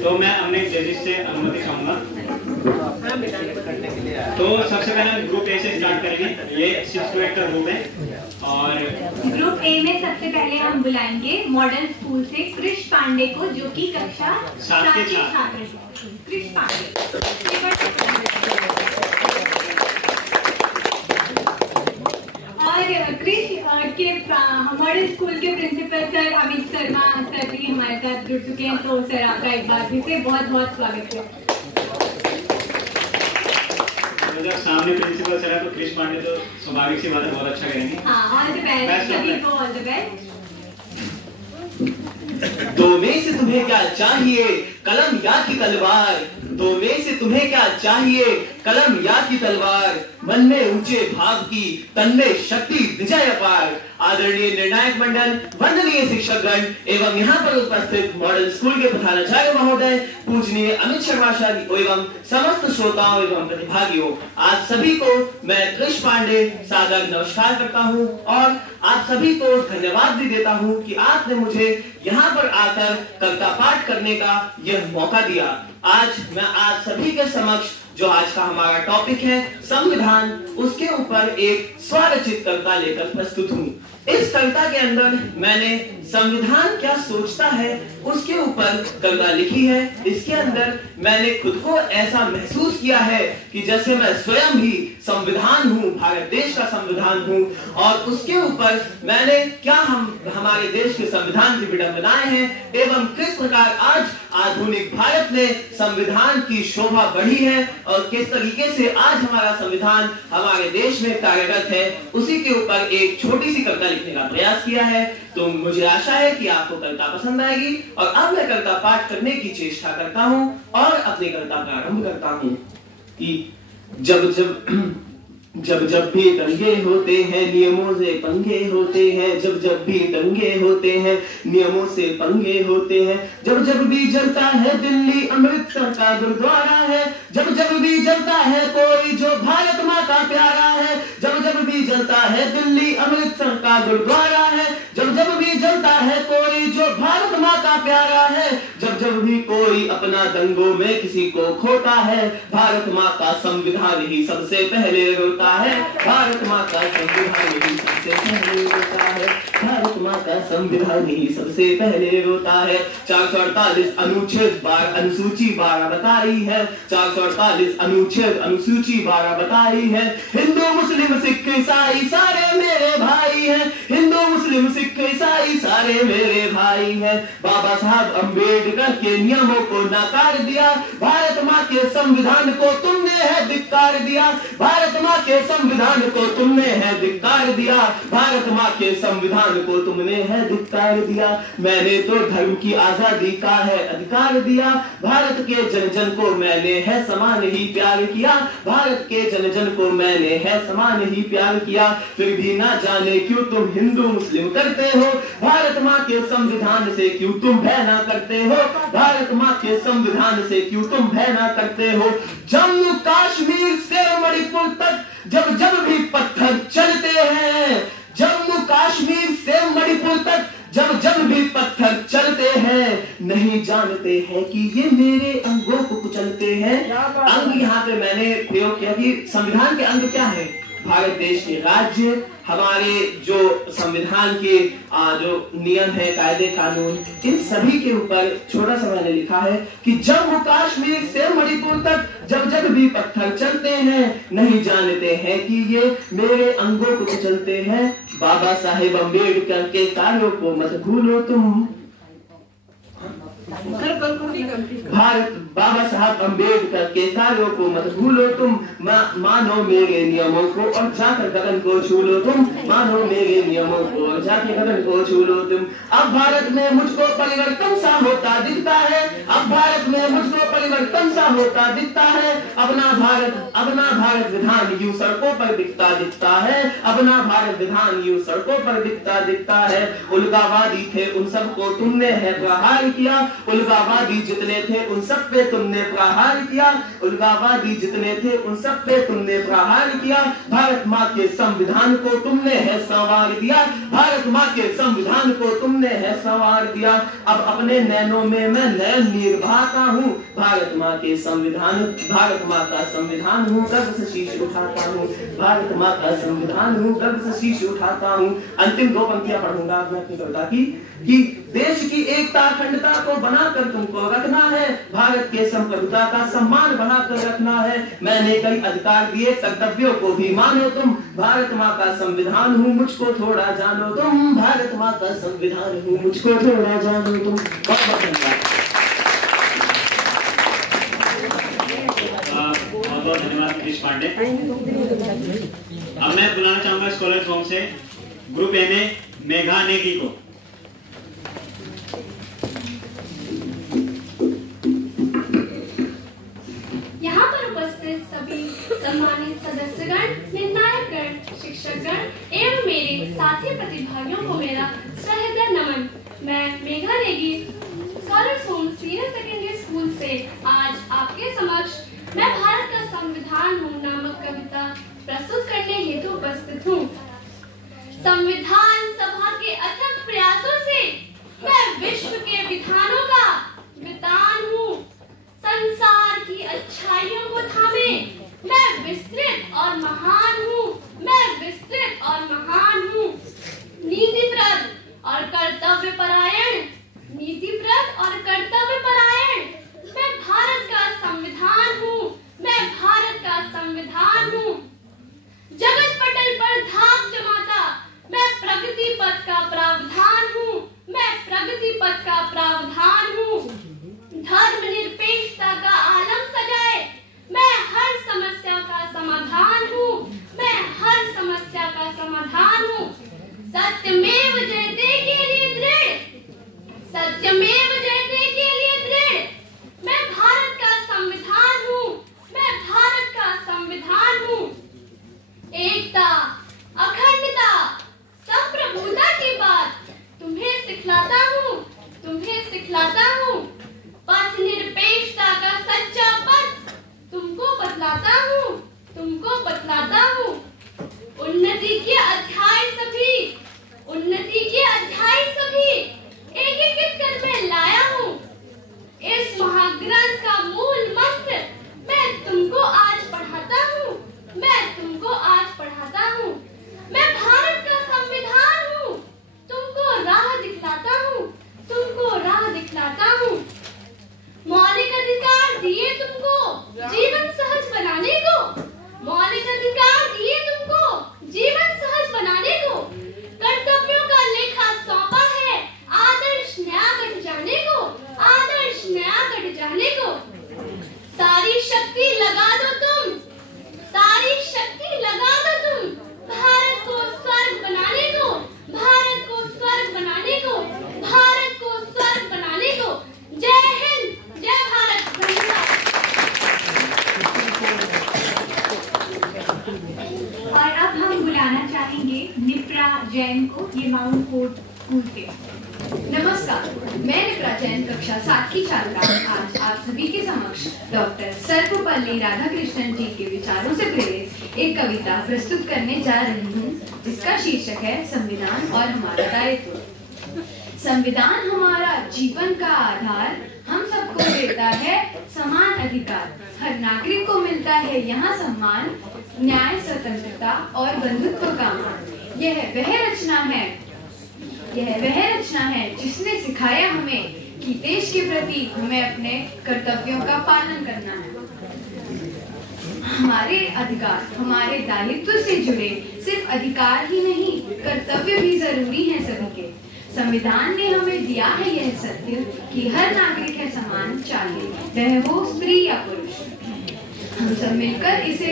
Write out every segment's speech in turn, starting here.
तो मैं अपने जजेस से अनुमति चाहूंगा। तो सबसे पहले हम ग्रुप ए से स्टार्ट करेंगे। ये 6 to 8 का ग्रुप है और ग्रुप ए में सबसे पहले हम बुलाएंगे मॉडल स्कूल से कृष पांडे को, जो कि कक्षा 7 के छात्र हैं। कृष पांडे और कृष के मॉडल स्कूल के principal sir Amit Sharma sir भी हमारे साथ जुड़ चुके हैं। तो सर आपका एक बार फिर से बहुत बहुत स्वागत है। जब सामने प्रिंसिपल सर है तो कृष पांडे तो स्वाभाविक सी बात है, बहुत अच्छा करेंगे। हाँ, ऑल द बेस्ट सभी को, ऑल द बेस्ट। दो में से तुम्हें क्या चाहिए, कलम या की तलवार? दो में से तुम्हें क्या चाहिए, कलम या की तलवार? मन में ऊंचे भाव की, तन में शक्ति विजय अपार। आदरणीय निर्णायक मंडल, वंदनीय शिक्षकगण एवं यहाँ पर उपस्थित मॉडल स्कूल के प्रधानाचार्य महोदय, पूजनीय अमित शर्मा सर एवं समस्त श्रोताओं एवं प्रतिभागियों, आप सभी को मैं कृष पांडे सादर नमस्कार करता हूँ और आप सभी को धन्यवाद भी देता हूँ कि आपने मुझे यहाँ पर आकर कविता पाठ करने का यह मौका दिया। आज मैं आप सभी के समक्ष जो आज का हमारा टॉपिक है संविधान, उसके ऊपर एक स्वरचित कविता लेकर प्रस्तुत हूँ। इस कविता के अंदर मैंने संविधान क्या सोचता है उसके ऊपर कविता लिखी है। इसके अंदर मैंने खुद को ऐसा महसूस किया है कि जैसे मैं स्वयं भी संविधान हूँ, भारत देश का संविधान हूँ, और उसके ऊपर मैंने क्या हमारे देश के संविधान की विडंबनाएं हैं एवं किस प्रकार आज आधुनिक भारत में संविधान की शोभा बढ़ी है और किस तरीके से आज हमारा संविधान हमारे देश में कार्यरत है, उसी के ऊपर एक छोटी सी कविता लिखने का प्रयास किया है। तो मुझे आशा है कि आपको कविता पसंद आएगी और अब मैं कविता पाठ करने की चेष्टा करता हूँ और अपनी कविता प्रारंभ करता हूँ कि जब जब भी दंगे होते हैं नियमों से पंगे होते हैं, जब भी दंगे होते हैं नियमों से पंगे होते हैं, जब भी जलता है दिल्ली अमृतसर का गुरुद्वारा है, जब भी जलता है कोई जो भारत माँ का प्यारा है, जब भी जलता है दिल्ली अमृतसर का गुरुद्वारा है, जब भी जलता है कोई जो भारत माँ का प्यारा है, जब भी कोई अपना दंगों में किसी को खोता है, भारत माँ का संविधान ही सबसे पहले रोता है, भारत माँ का संविधान ही सबसे पहले रोता है, भारत माँ का संविधान ही सबसे पहले रोता है। 448 अनुच्छेद अनुसूची 12 बताई है, 448 अनुच्छेद अनुसूची 12 बताई है, हिंदू मुस्लिम सिख ईसाई सारे मेरे भाई हैं, हिंदू मुस्लिम सिख ईसाई सारे मेरे भाई हैं। बाबा साहब अम्बेडकर के नियमों को नकार दिया, भारत माँ के संविधान को तुमने है धिक्कार दिया, भारत माँ के संविधान को तुमने है धिक्कार दिया, भारत माँ के संविधान को तुमने है धिक्कार दिया। मैंने तो धर्म की आजादी का है अधिकार दिया, भारत के जन जन को मैंने है समान ही प्यार किया, भारत के जन जन को मैंने है समान ही प्यार किया, फिर भी ना जाने क्यों तुम हिंदू मुस्लिम करते हो, भारत माँ के संविधान से क्यों तुम भय ना करते हो, भारत माँ के संविधान से क्यों तुम भय ना करते हो। जम्मू कश्मीर से मणिपुर तक जब भी पत्थर चलते हैं, जम्मू कश्मीर से मणिपुर तक जब भी पत्थर चलते हैं, नहीं जानते हैं कि ये मेरे अंगों को कुचलते हैं। अंग यहाँ पे मैंने प्रयोग किया कि संविधान के अंग क्या है, भारत देश के राज्य, हमारे जो संविधान के जो नियम है, कायदे कानून, इन सभी के ऊपर छोटा सा मैंने लिखा है कि जम्मू कश्मीर से मणिपुर तक जब भी पत्थर चलते हैं, नहीं जानते हैं कि ये मेरे अंगों को कुचलते हैं। बाबा साहेब अम्बेडकर के कार्यों को मत भूलो तुम, भारत बाबा साहब अम्बेडकर के कार्यों को मत भूलो तुम, मानो मेरे नियमों को और जाकर गगन को छू लो तुम, मानो मेरे नियमों को और जाके गगन को छू लो तुम। अब भारत में मुझको परिवर्तन सा होता दिखता है, अब भारत में मुझको परिवर्तन सा होता दिखता है, अपना भारत विधान यूं सड़कों पर दिखता है, अपना भारत विधान यूं सड़कों पर दिखता है। उल्गावादी थे उन सबको तुमने है प्रहार किया, उल्गावादी जितने थे उन सब पे तुमने प्रहार किया, उल्गावादी जितने थे उन सब पे तुमने प्रहार किया, भारत माँ के संविधान को तुमने है संवार दिया, भारत माँ के संविधान को तुमने है संवार दिया। अब अपने नैनों में मैं नयन निर्भाता हूँ, भारत माँ के संविधान, भारत माँ का संविधान हूँ, गर्व से शीश उठाता हूँ, भारत माँ का संविधान हूँ, गर्व से शीश उठाता हूँ। अंतिम 2 पंक्तियां पढ़ूंगा मैं अपनी कविता की कि देश की एकता अखंडता को बनाकर तुमको रखना है, भारत के संप्रभुता का सम्मान बढ़ाकर रखना है। मैंने कई अधिकार दिए, कर्तव्यों को भी मानो तुम, भारत माँ का संविधान हूँ, मुझको थोड़ा जानो तुम, भारत माँ का संविधान हूँ, मुझको थोड़ा जानो तुम। बहुत बहुत धन्यवाद। बहुत बहुत धन्यवाद नीतीश पांडे। अब मैं बुलाना चाहूंगा स्कॉलर्स होम से ग्रुप ए में मेघा नेगी को। यहाँ पर उपस्थित सभी सम्मानित सदस्यगण, निर्णायकगण, शिक्षकगण एवं मेरे साथी प्रतिभागियों को मेरा सहृदय नमन। मैं Megha Negi scholars home senior secondary school से आज आपके समक्ष मैं भारत का संविधान हूँ नामक कविता प्रस्तुत करने हेतु उपस्थित हूँ। संविधान सभा के अथक प्रयासों से मैं विश्व के विधानों का वितान हूँ, संसार की अच्छाइयों को थामे मैं विस्तृत और महान हूँ, मैं विस्तृत और महान हूँ। नीतिप्रद और कर्तव्य परायण, नीतिप्रद और कर्तव्य परायण मैं भारत का संविधान हूँ, मैं भारत का संविधान हूँ। जगत पटल पर धाक जमाता मैं प्रगति पथ का प्रावधान हूँ, मैं प्रगति पथ का प्रावधान हूँ। धर्मनिरपेक्षता का आलम सजाए मैं हर समस्या का समाधान हूँ, मैं हर समस्या का समाधान हूँ। सत्यमेव जयते के लिए दृढ़, सत्यमेव जयते के लिए दृढ़ मैं भारत का संविधान हूँ, मैं भारत का संविधान हूँ। एकता, अखंडता, संप्रभुता की बात तुम्हें सिखलाता हूँ, तुम्हें सिखलाता हूँ। पथ निरपेक्षता का सच्चा पथ तुमको बतलाता हूँ, तुमको बतलाता हूँ। उन्नति के अध्याय सभी, उन्नति के अध्याय सभी एक एक कर मैं लाया हूँ। इस महाग्रंथ का मूल मंत्र मैं तुमको आज पढ़ाता हूँ, मैं तुमको आज पढ़ाता हूँ। मैं भारत का संविधान हूँ, तुमको राह दिखलाता हूँ, तुमको राह दिखलाता हूँ। मौलिक अधिकार दिए तुमको जीवन सहज बनाने को, मौलिक अधिकार दिए तुमको जीवन सहज बनाने को। कर्तव्यों का लेखा सौंपा है आदर्श नया गढ़ जाने को, आदर्श नया गढ़ जाने को। सारी शक्ति लगा दो तुम, सारी शक्ति लगा दो तुम भारत को स्वर्ग बनाने को, भारत को स्वर्ग बनाने को, भारत को स्वर्ग बनाने को। जय हिंद, जय भारत। और अब हम बुलाना चाहेंगे निप्रा जैन को, ये माउंट फोर्ट स्कूल से। नमस्कार, मैं निप्रा जैन कक्षा 7 की छात्रा आज आप सभी के समक्ष डॉक्टर सर्वपल्ली राधाकृष्णन जी के विचारों से प्रेरित एक कविता प्रस्तुत करने जा रही हूँ, जिसका शीर्षक है संविधान और हमारा दायित्व। संविधान हमारा जीवन का आधार, हम सबको देता है समान अधिकार। हर नागरिक को मिलता है यहाँ सम्मान, न्याय, स्वतंत्रता और बंधुत्व का मान। यह वह रचना है जिसने सिखाया हमें कि देश के प्रति हमें अपने कर्तव्यों का पालन करना है। हमारे अधिकार हमारे दायित्व से जुड़े सिर्फ अधिकार ही नहीं, कर्तव्य भी जरूरी हैं सभी के। संविधान ने हमें दिया है यह सत्य कि हर नागरिक है समान, चाहे वह हो स्त्री या पुरुष। हम सब मिलकर इसे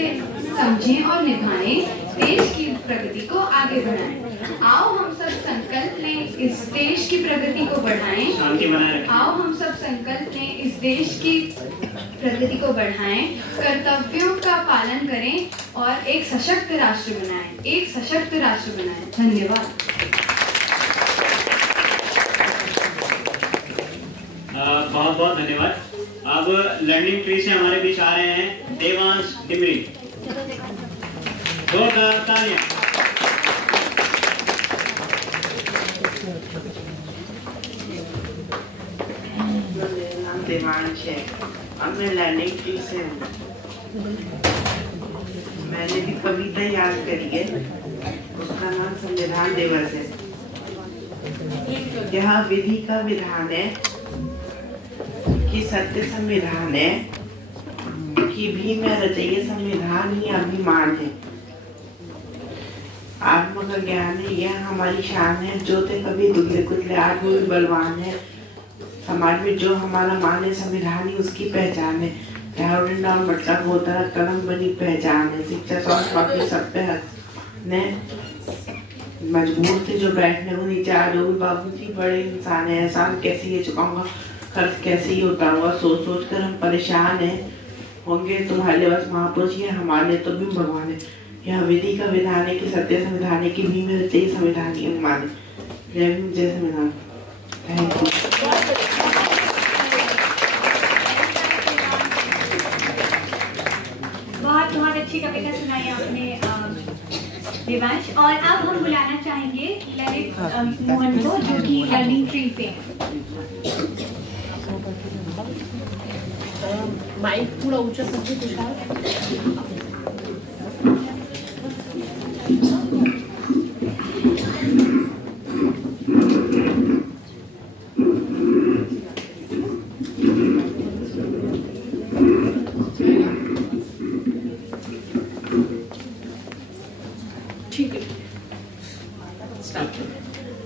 समझें और निभाएं, देश की प्रगति को आगे बढ़ाएं। आओ हम सब संकल्प लें इस देश की प्रगति को बढ़ाएं। आओ हम सब संकल्प लें इस देश की प्रगति को बढ़ाएं, कर्तव्यों का पालन करें और एक सशक्त राष्ट्र बनाएं, एक सशक्त राष्ट्र बनाएं। धन्यवाद। बहुत बहुत धन्यवाद। अब लर्निंग ट्री से हमारे बीच आ रहे हैं देवांश डिमरी। जोरदार तालियां। मेरा नाम देवांश है और मैं लर्निंग ट्री से हूँ। मैंने भी कविता याद करी है, उसका नाम संविधान दिवस है। यह विधि का विधान है कि सत्य संविधान है कि भीम में रचयिए संविधान ही अभिमान है। आत्म का ज्ञान है, यह हमारी शान है। जो थे कभी दुबले कुतले आत्म में बलवान है। समाज में जो हमारा मान है, संविधान ही उसकी पहचान है। डंडा और मटका होता कलम बनी पहचान है। शिक्षा स्वास्थ्य बाकी सब पे ने मजबूर थे जो बैठने को नीचे आज बाबू जी बड़े इंसान है। एहसान कैसे ये चुकाऊंगा, खर्च कैसे ही उतारूंगा, सोच सोच कर हम परेशान है। होंगे तुम्हारे लिए बस महापुरुष, ये हमारे तो भी भगवान है। यह विधि का विधान है कि सत्य संविधान है कि भीम में रचयिए संविधान ही अभिमान है। जय भीम जय संविधान। Thank you. बहुत बहुत अच्छी कविता सुनाई आपने देवांश। और अब हम बुलाना चाहेंगे ललित मोहन को, जो कि लर्निंग ट्री से हैं। माइक थोड़ा ऊंचा करके Tushar.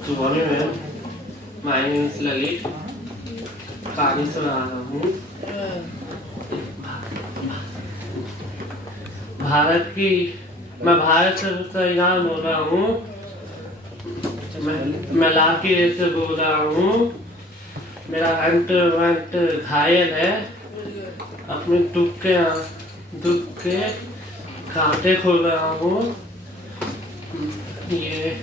Good morning, ma'am. My name is Lalit. कहानी सुना रहा हूँ। मैं भारत से संविधान बोल रहा हूँ। मैं लाभ की रेस से बोल रहा हूँ। मेरा अंत घायल है। अपने दुख के खाते खोल रहा हूँ। ये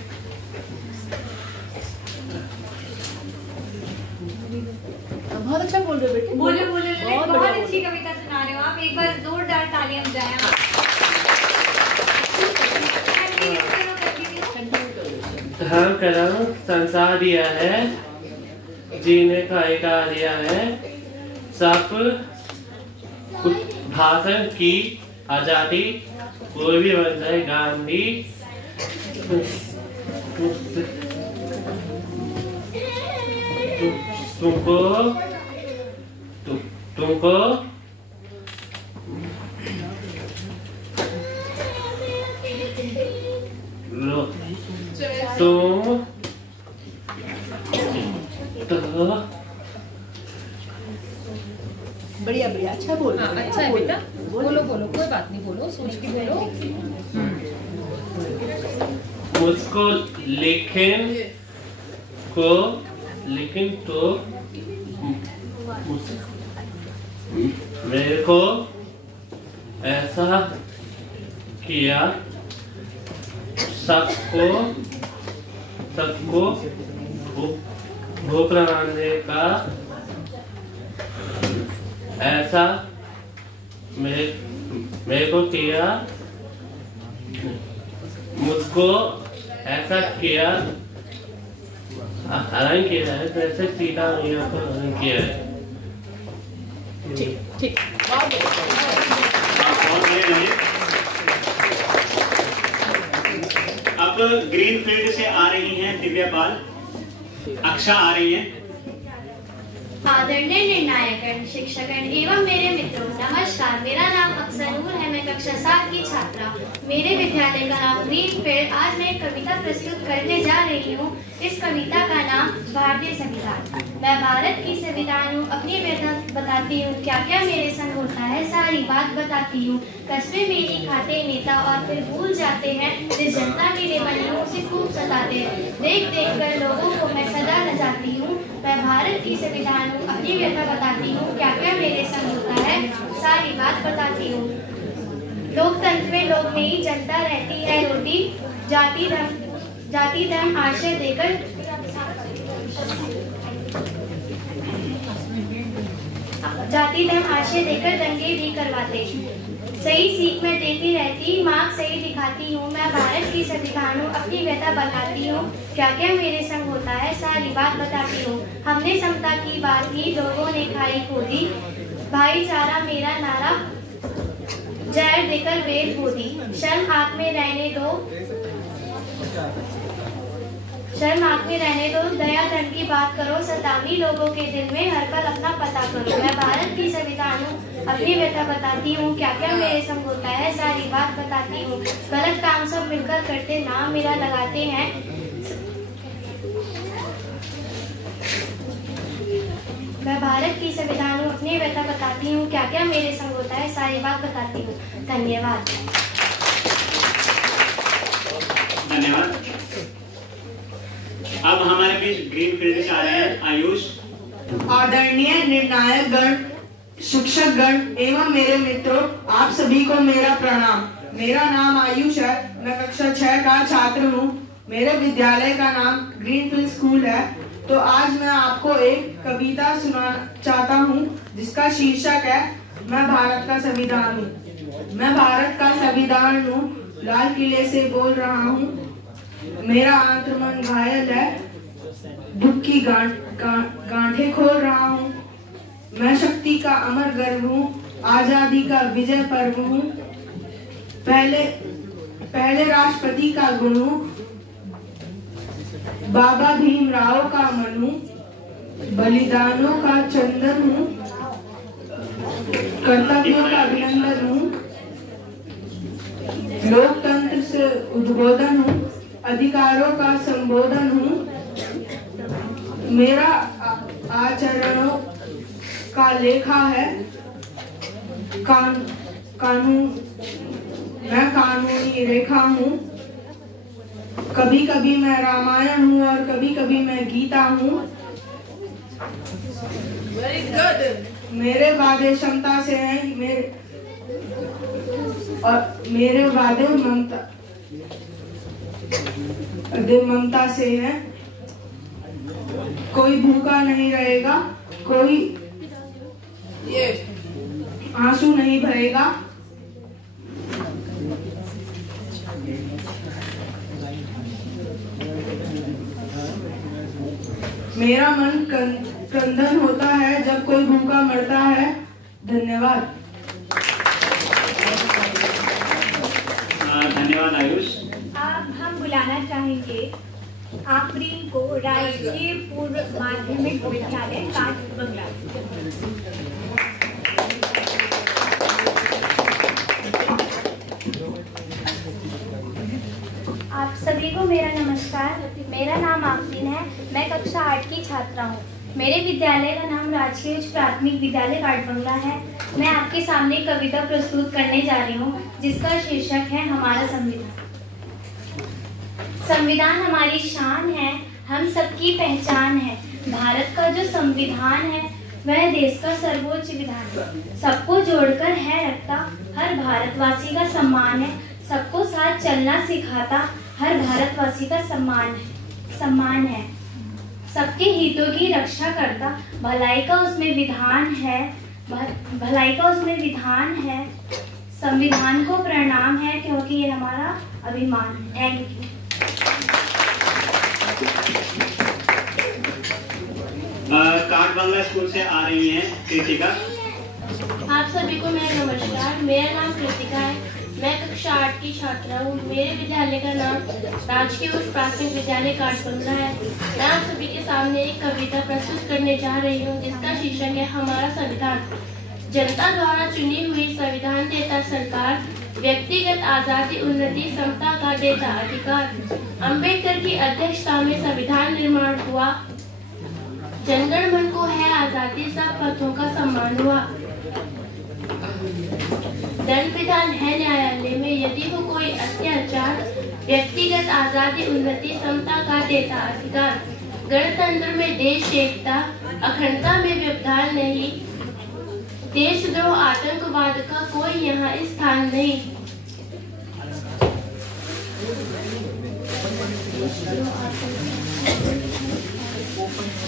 बहुत अच्छा बोल रहे हो बेटे। बोलो बहुत अच्छी कविता सुना रहे हो आप। एक बार जोरदार तालियां बजाएं आप। धर्म कर्म संसार दिया है, जीने का अधिकार दिया है। सब भाषण की आजादी कोई भी बन जाए गांधी। तुमको बढ़िया बढ़िया, अच्छा बोलो। अच्छा है बेटा, बोलो कोई बात नहीं, बोलो सोच के बोलो। मुझको लेकिन तो मेरे को ऐसा किया सबको भूख लगाने का। ऐसा मेरे को किया, मुझको ऐसा किया, हरण किया है, जैसे सीता मैया को हरण किया है। ठीक। अब ग्रीन फील्ड से आ रही हैं दिव्या पाल, अक्षा आ रही हैं। आदरणीय निर्णायकगण, शिक्षकगण एवं मेरे मित्रों, नमस्कार। मेरा नाम अक्सर नूर है। मैं कक्षा 7 की छात्रा। मेरे विद्यालय का नाम ग्रीन फील्ड। आज मैं एक कविता प्रस्तुत करने जा रही हूँ। इस कविता का नाम भारतीय संविधान। मैं भारत की संविधान हूँ, अपनी व्यथा बताती हूँ, क्या क्या मेरे संग होता है सारी बात बताती हूँ। कस्बे मेरी खाते नेता और फिर भूल जाते हैं, जिस जनता के लिए बनी हूँ उसे खूब सताते हैं। देख कर लोगों को मैं सदा लजाती हूँ। मैं भारत की संविधान हूँ, अपनी व्यथा बताती हूँ, क्या क्या मेरे संग होता है सारी बात बताती हूँ। लोकतंत्र में लोग में ही जनता रहती है रोटी, जाति धर्म आश्रय देकर दंगे भी करवाते। सही सीख मैं देती रहती, मार्क्स सही दिखाती हूँ। मैं भारत की संविधान हूँ, अपनी व्यथा बताती हूँ। क्या क्या मेरे संग होता है, सारी बात बताती हूँ। हमने समता की बात की, लोगों ने खाई खोदी। भाईचारा मेरा नारा, जहर देकर वेद बोधी। शर्म आँख में रहने दो, शर्म आँख में रहने दो, दया धर्म की बात करो। सतावी लोगों के दिल में हर पल अपना पता करो। मैं भारत की संविधान हूँ, अपनी व्यथा बताती हूँ। क्या क्या मेरे संग होता है, सारी बात बताती हूँ। गलत काम सब मिलकर करते, नाम मेरा लगाते हैं। मैं भारत की संविधान हूँ, अपनी व्यथा बताती हूँ। क्या क्या मेरे संग होता है, सारी बात बताती हूँ। धन्यवाद। धन्यवाद। अब हमारे बीच ग्रीन फील्ड से आ रहे हैं आयुष। आदरणीय निर्णायक गण, शिक्षक गण एवं मेरे मित्रों, आप सभी को मेरा प्रणाम। मेरा नाम आयुष है, मैं कक्षा 6 का छात्र हूँ। मेरे विद्यालय का नाम ग्रीन फील्ड स्कूल है। तो आज मैं आपको एक कविता सुनाना चाहता हूँ जिसका शीर्षक है मैं भारत का संविधान हूँ। मैं भारत का संविधान हूँ, लाल किले से बोल रहा हूँ। मेरा आंतरमन घायल है, दुख की गांठें खोल रहा हूँ। मैं शक्ति का अमर गर्व हूँ, आजादी का विजय पर्व हूँ। पहले राष्ट्रपति का गुण हूँ, बाबा भीमराव का मन हूँ। बलिदानों का चंदन हूँ, कर्तव्यों का अभिनंदन हूँ। लोकतंत्र से उद्बोधन हूँ, अधिकारों का संबोधन हूँ। मेरा आचरणों का लेखा है, मैं कानूनी रेखा हूँ। कभी कभी मैं रामायण हूँ और कभी कभी मैं गीता हूँ। मेरे वादे क्षमता से हैं, मेरे वादे ममता से है। कोई भूखा नहीं रहेगा, कोई आंसू नहीं बहेगा। मेरा मन क्रंदन होता है जब कोई भूखा मरता है। धन्यवाद। धन्यवाद आयुष। अब हम बुलाना चाहेंगे आफरीन को राजकीय पूर्व माध्यमिक विद्यालय काठबंगला। आप सभी को मेरा नमस्कार। मेरा नाम आफरीन है, मैं कक्षा 8 की छात्रा हूँ। मेरे विद्यालय का नाम राजकीय उच्च प्राथमिक विद्यालय काठबंगला है। मैं आपके सामने कविता प्रस्तुत करने जा रही हूँ जिसका शीर्षक है हमारा संविधान। संविधान हमारी शान है, हम सबकी पहचान है। भारत का जो संविधान है वह देश का सर्वोच्च विधान है। सबको जोड़कर है रखता, हर भारतवासी का सम्मान है। सबको साथ चलना सिखाता, हर भारतवासी का सम्मान है। सबके हितों की रक्षा करता, भलाई का उसमें विधान है। संविधान को प्रणाम है क्योंकि ये हमारा अभिमान है। काठबंगला स्कूल से आ रही हैं कृतिका। आप सभी को मेरा नमस्कार। मेरा नाम कृतिका है, मैं कक्षा 8 की छात्रा हूँ। मेरे विद्यालय का नाम राजकीय उच्च प्राथमिक विद्यालय काठबंगला है। मैं आप सभी के सामने एक कविता प्रस्तुत करने जा रही हूँ जिसका शीर्षक है हमारा संविधान। जनता द्वारा चुनी हुई संविधान देता सरकार, व्यक्तिगत आजादी, उन्नति, समता का देता अधिकार। अम्बेडकर की अध्यक्षता में संविधान निर्माण हुआ। जनगण मन को है आजादी, सब पथों का सम्मान हुआ। दंड विधान है न्यायालय में, यदि हो कोई अत्याचार। व्यक्तिगत आजादी, उन्नति, समता का देता अधिकार। गणतंत्र में देश एकता, अखंडता में व्यवधान नहीं। देशद्रोह, आतंकवाद का कोई यहाँ स्थान नहीं।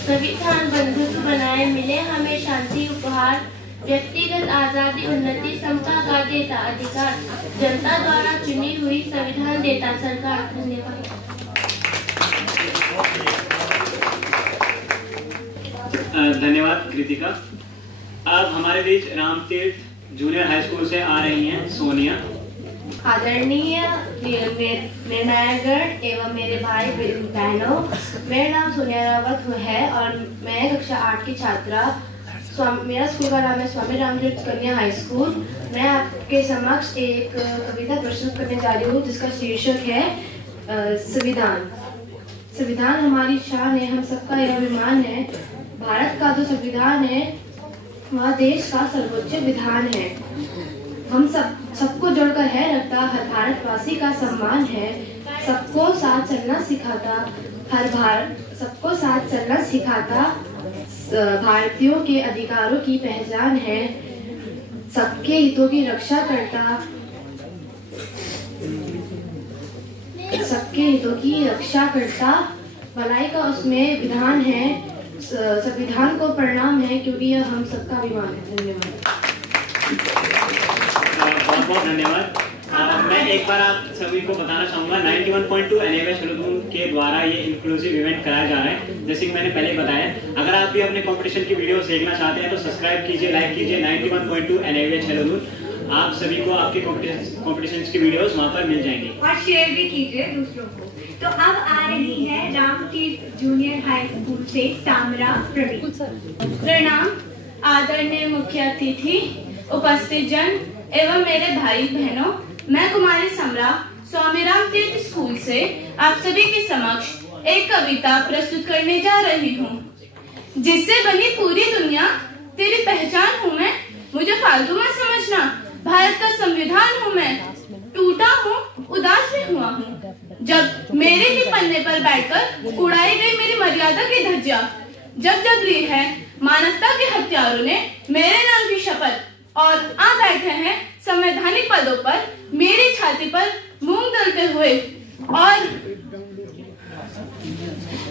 संविधान बंधुत्व बनाए, मिले हमें शांति उपहार। व्यक्तिगत आजादी, उन्नति, समता का देता अधिकार, जनता द्वारा चुनी हुई संविधान देता सरकार। धन्यवाद। धन्यवाद कृतिका। अब हमारे बीच रामतीर्थ जूनियर हाई स्कूल से आ रही हैं सोनिया। आदरणीय निर्णायकगण एवं मेरे भाई बहनों, मेरा नाम सोनिया रावत है और मैं कक्षा 8 की छात्रा। मेरा स्कूल का नाम है स्वामी रामतीर्थ कन्या हाई स्कूल। मैं आपके समक्ष एक कविता प्रस्तुत करने जा रही हूँ जिसका शीर्षक है संविधान। संविधान हमारी शान है, हम सबका यह अभिमान है। भारत का जो संविधान है वह देश का सर्वोच्च विधान है। हम सबको जोड़कर है रखता, हर भारतवासी का सम्मान है। सबको साथ चलना सिखाता, सबको साथ चलना सिखाता, भारतीयों के अधिकारों की पहचान है। सबके हितों की रक्षा करता, सबके हितों की रक्षा करता, भलाई का उसमें विधान है। संविधान को प्रणाम है क्योंकि यह हम सबका अभिमान है। धन्यवाद। बहुत बहुत धन्यवाद। मैं एक बार आप सभी को बताना चाहूँगा 91.2 NAVH शहडोल के द्वारा ये इंक्लूसिव इवेंट कराया जा रहा है। जैसे कि मैंने पहले बताया, अगर आप भी अपने कंपटीशन की वीडियोस देखना चाहते हैं तो सब्सक्राइब कीजिए, लाइक कीजिए 91.2 NAVH शहडोल। आप सभी को आपके कंपटीशन की वीडियोस वहाँ पर मिल जाएंगी और शेयर भी कीजिए दूसरों को। तो अब आ रही है रामतीर्थ जूनियर हाई स्कूल से तामरा प्रवीण। प्रणाम आदरणीय मुख्य अतिथि, उपस्थित जन एवं मेरे भाई बहनों, मैं कुमारी समरा स्वामी रामतीर्थ स्कूल से आप सभी के समक्ष एक कविता प्रस्तुत करने जा रही हूँ। जिससे बनी पूरी दुनिया तेरी पहचान हूँ मैं, मुझे फालतू मत समझना, भारत का संविधान हूँ मैं। टूटा हूँ, उदास भी हुआ हूँ जब मेरे ही पन्ने पर बैठकर उड़ाई गई मेरी मर्यादा की धज्जियां। जब जब ली है मानवता के हत्यारों ने मेरे नाम की शपथ और आ बैठे हैं संवैधानिक पदों पर मेरी छाती पर मूंग दलते हुए, और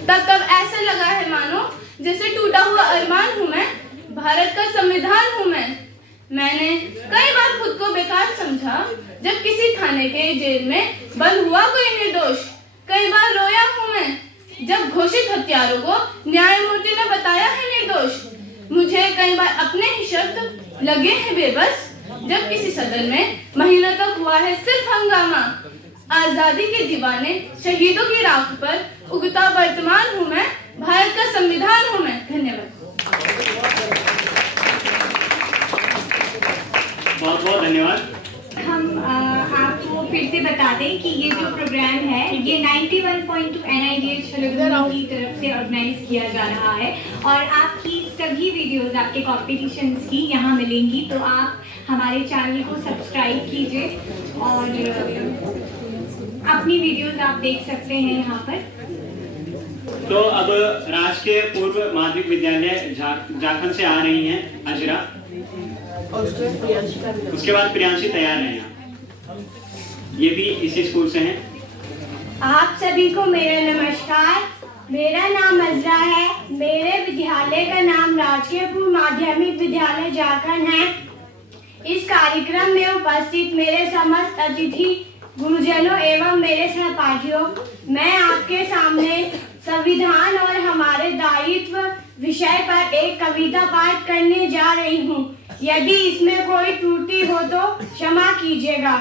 तब ऐसा लगा है मानो जैसे टूटा हुआ अरमान हूँ मैं, भारत का संविधान हूँ मैं। मैंने कई बार खुद को बेकार समझा जब किसी थाने के जेल में बंद हुआ कोई निर्दोष। कई बार रोया हूँ मैं जब घोषित हत्यारों को न्यायमूर्ति ने बताया है निर्दोष। मुझे कई बार अपने ही शब्द लगे हैं बेबस जब किसी सदन में महीनों तक हुआ है सिर्फ हंगामा। आजादी के दीवाने शहीदों की राख पर उगता वर्तमान हूँ मैं, भारत का संविधान हूँ मैं। धन्यवाद। बहुत बहुत धन्यवाद। हम आपको फिर से बता दें कि ये जो प्रोग्राम है ये 91.2 NIVH शहडोल की तरफ से ऑर्गेनाइज किया जा रहा है और आपकी सभी वीडियोस आपके कॉम्पिटिशन्स की यहाँ मिलेंगी। तो आप हमारे चैनल को सब्सक्राइब कीजिए और अपनी वीडियोस आप देख सकते हैं यहाँ पर। तो अब राजकीय पूर्व माध्यमिक विद्यालय झारखंड से आ रही हैं अजरा, उसके बाद प्रियांशी तैयार है यहाँ, ये भी इसी स्कूल से हैं। आप सभी को मेरा नमस्कार। मेरा नाम अजरा है। मेरे विद्यालय का नाम राजकीय पूर्व माध्यमिक विद्यालय झारखंड है। इस कार्यक्रम में उपस्थित मेरे समस्त अतिथि गुरुजनों एवं मेरे सहपाठियों, मैं आपके सामने संविधान और हमारे दायित्व विषय पर एक कविता पाठ करने जा रही हूँ। यदि इसमें कोई त्रुटि हो तो क्षमा कीजिएगा।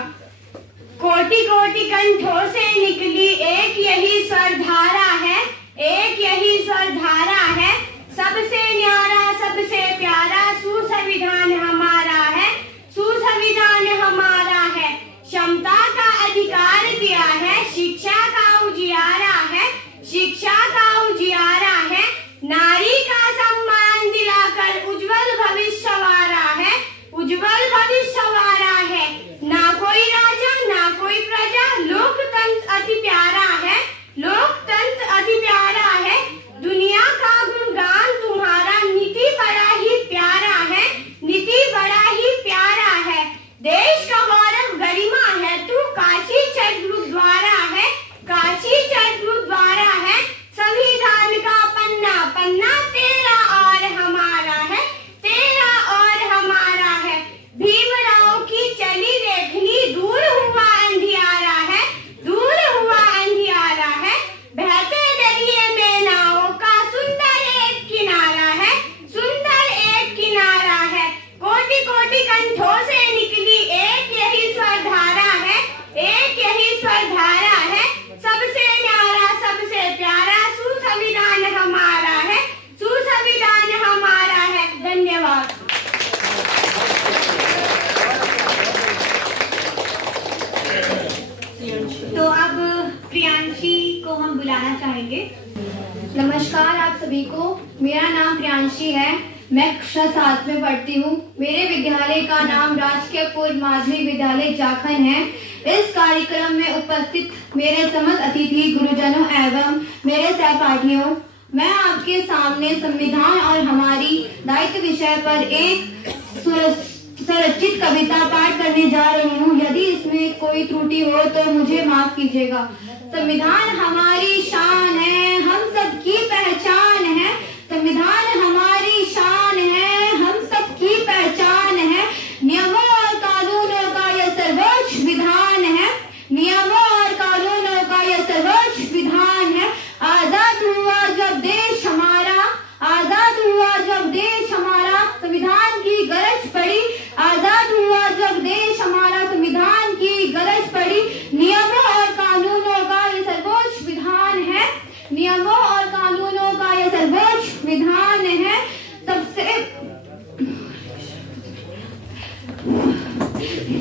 कोटि कोटि कंठों से निकली एक यही स्वरधारा है, एक यही स्वरधारा है, सबसे न्यारा सबसे प्यारा सुसंविधान हमारा है, सुसंविधान हमारा है। क्षमता का अधिकार दिया है, शिक्षा का उजियारा है, शिक्षा का उजियारा है। नारी का सम्मान दिलाकर उज्जवल भविष्य वारा है, उज्जवल भविष्य वारा है। ना कोई राजा ना कोई प्रजा, लोकतंत्र अति प्रियांशी को हम बुलाना चाहेंगे। नमस्कार आप सभी को, मेरा नाम प्रियांशी है। मैं कक्षा 7 में पढ़ती हूँ। मेरे विद्यालय का नाम राजकीय पूर्व माध्यमिक विद्यालय जाखन है। इस कार्यक्रम में उपस्थित मेरे समस्त अतिथि, गुरुजनों एवं मेरे सहपाठियों, मैं आपके सामने संविधान और हमारी दायित्व विषय पर एक स्वरचित कविता पाठ करने जा रही हूँ। यदि इसमें कोई त्रुटि हो तो मुझे माफ कीजिएगा। संविधान हमारी शान है, हम सबकी पहचान है। संविधान हमारी शान है, हम सबकी पहचान है। नियमों और कानूनों का यह सर्वोच्च विधान है। नियमों और कानूनों का यह सर्वोच्च विधान है। आजाद हुआ जब देश हमारा, आजाद हुआ जब देश हमारा, संविधान की गरज पड़ी। आजाद हुआ जब देश हमारा, संविधान की गरज पड़ी। नियमों और कानूनों का यह सर्वोच्च विधान है। नियमों और कानूनों का यह सर्वोच्च विधान है।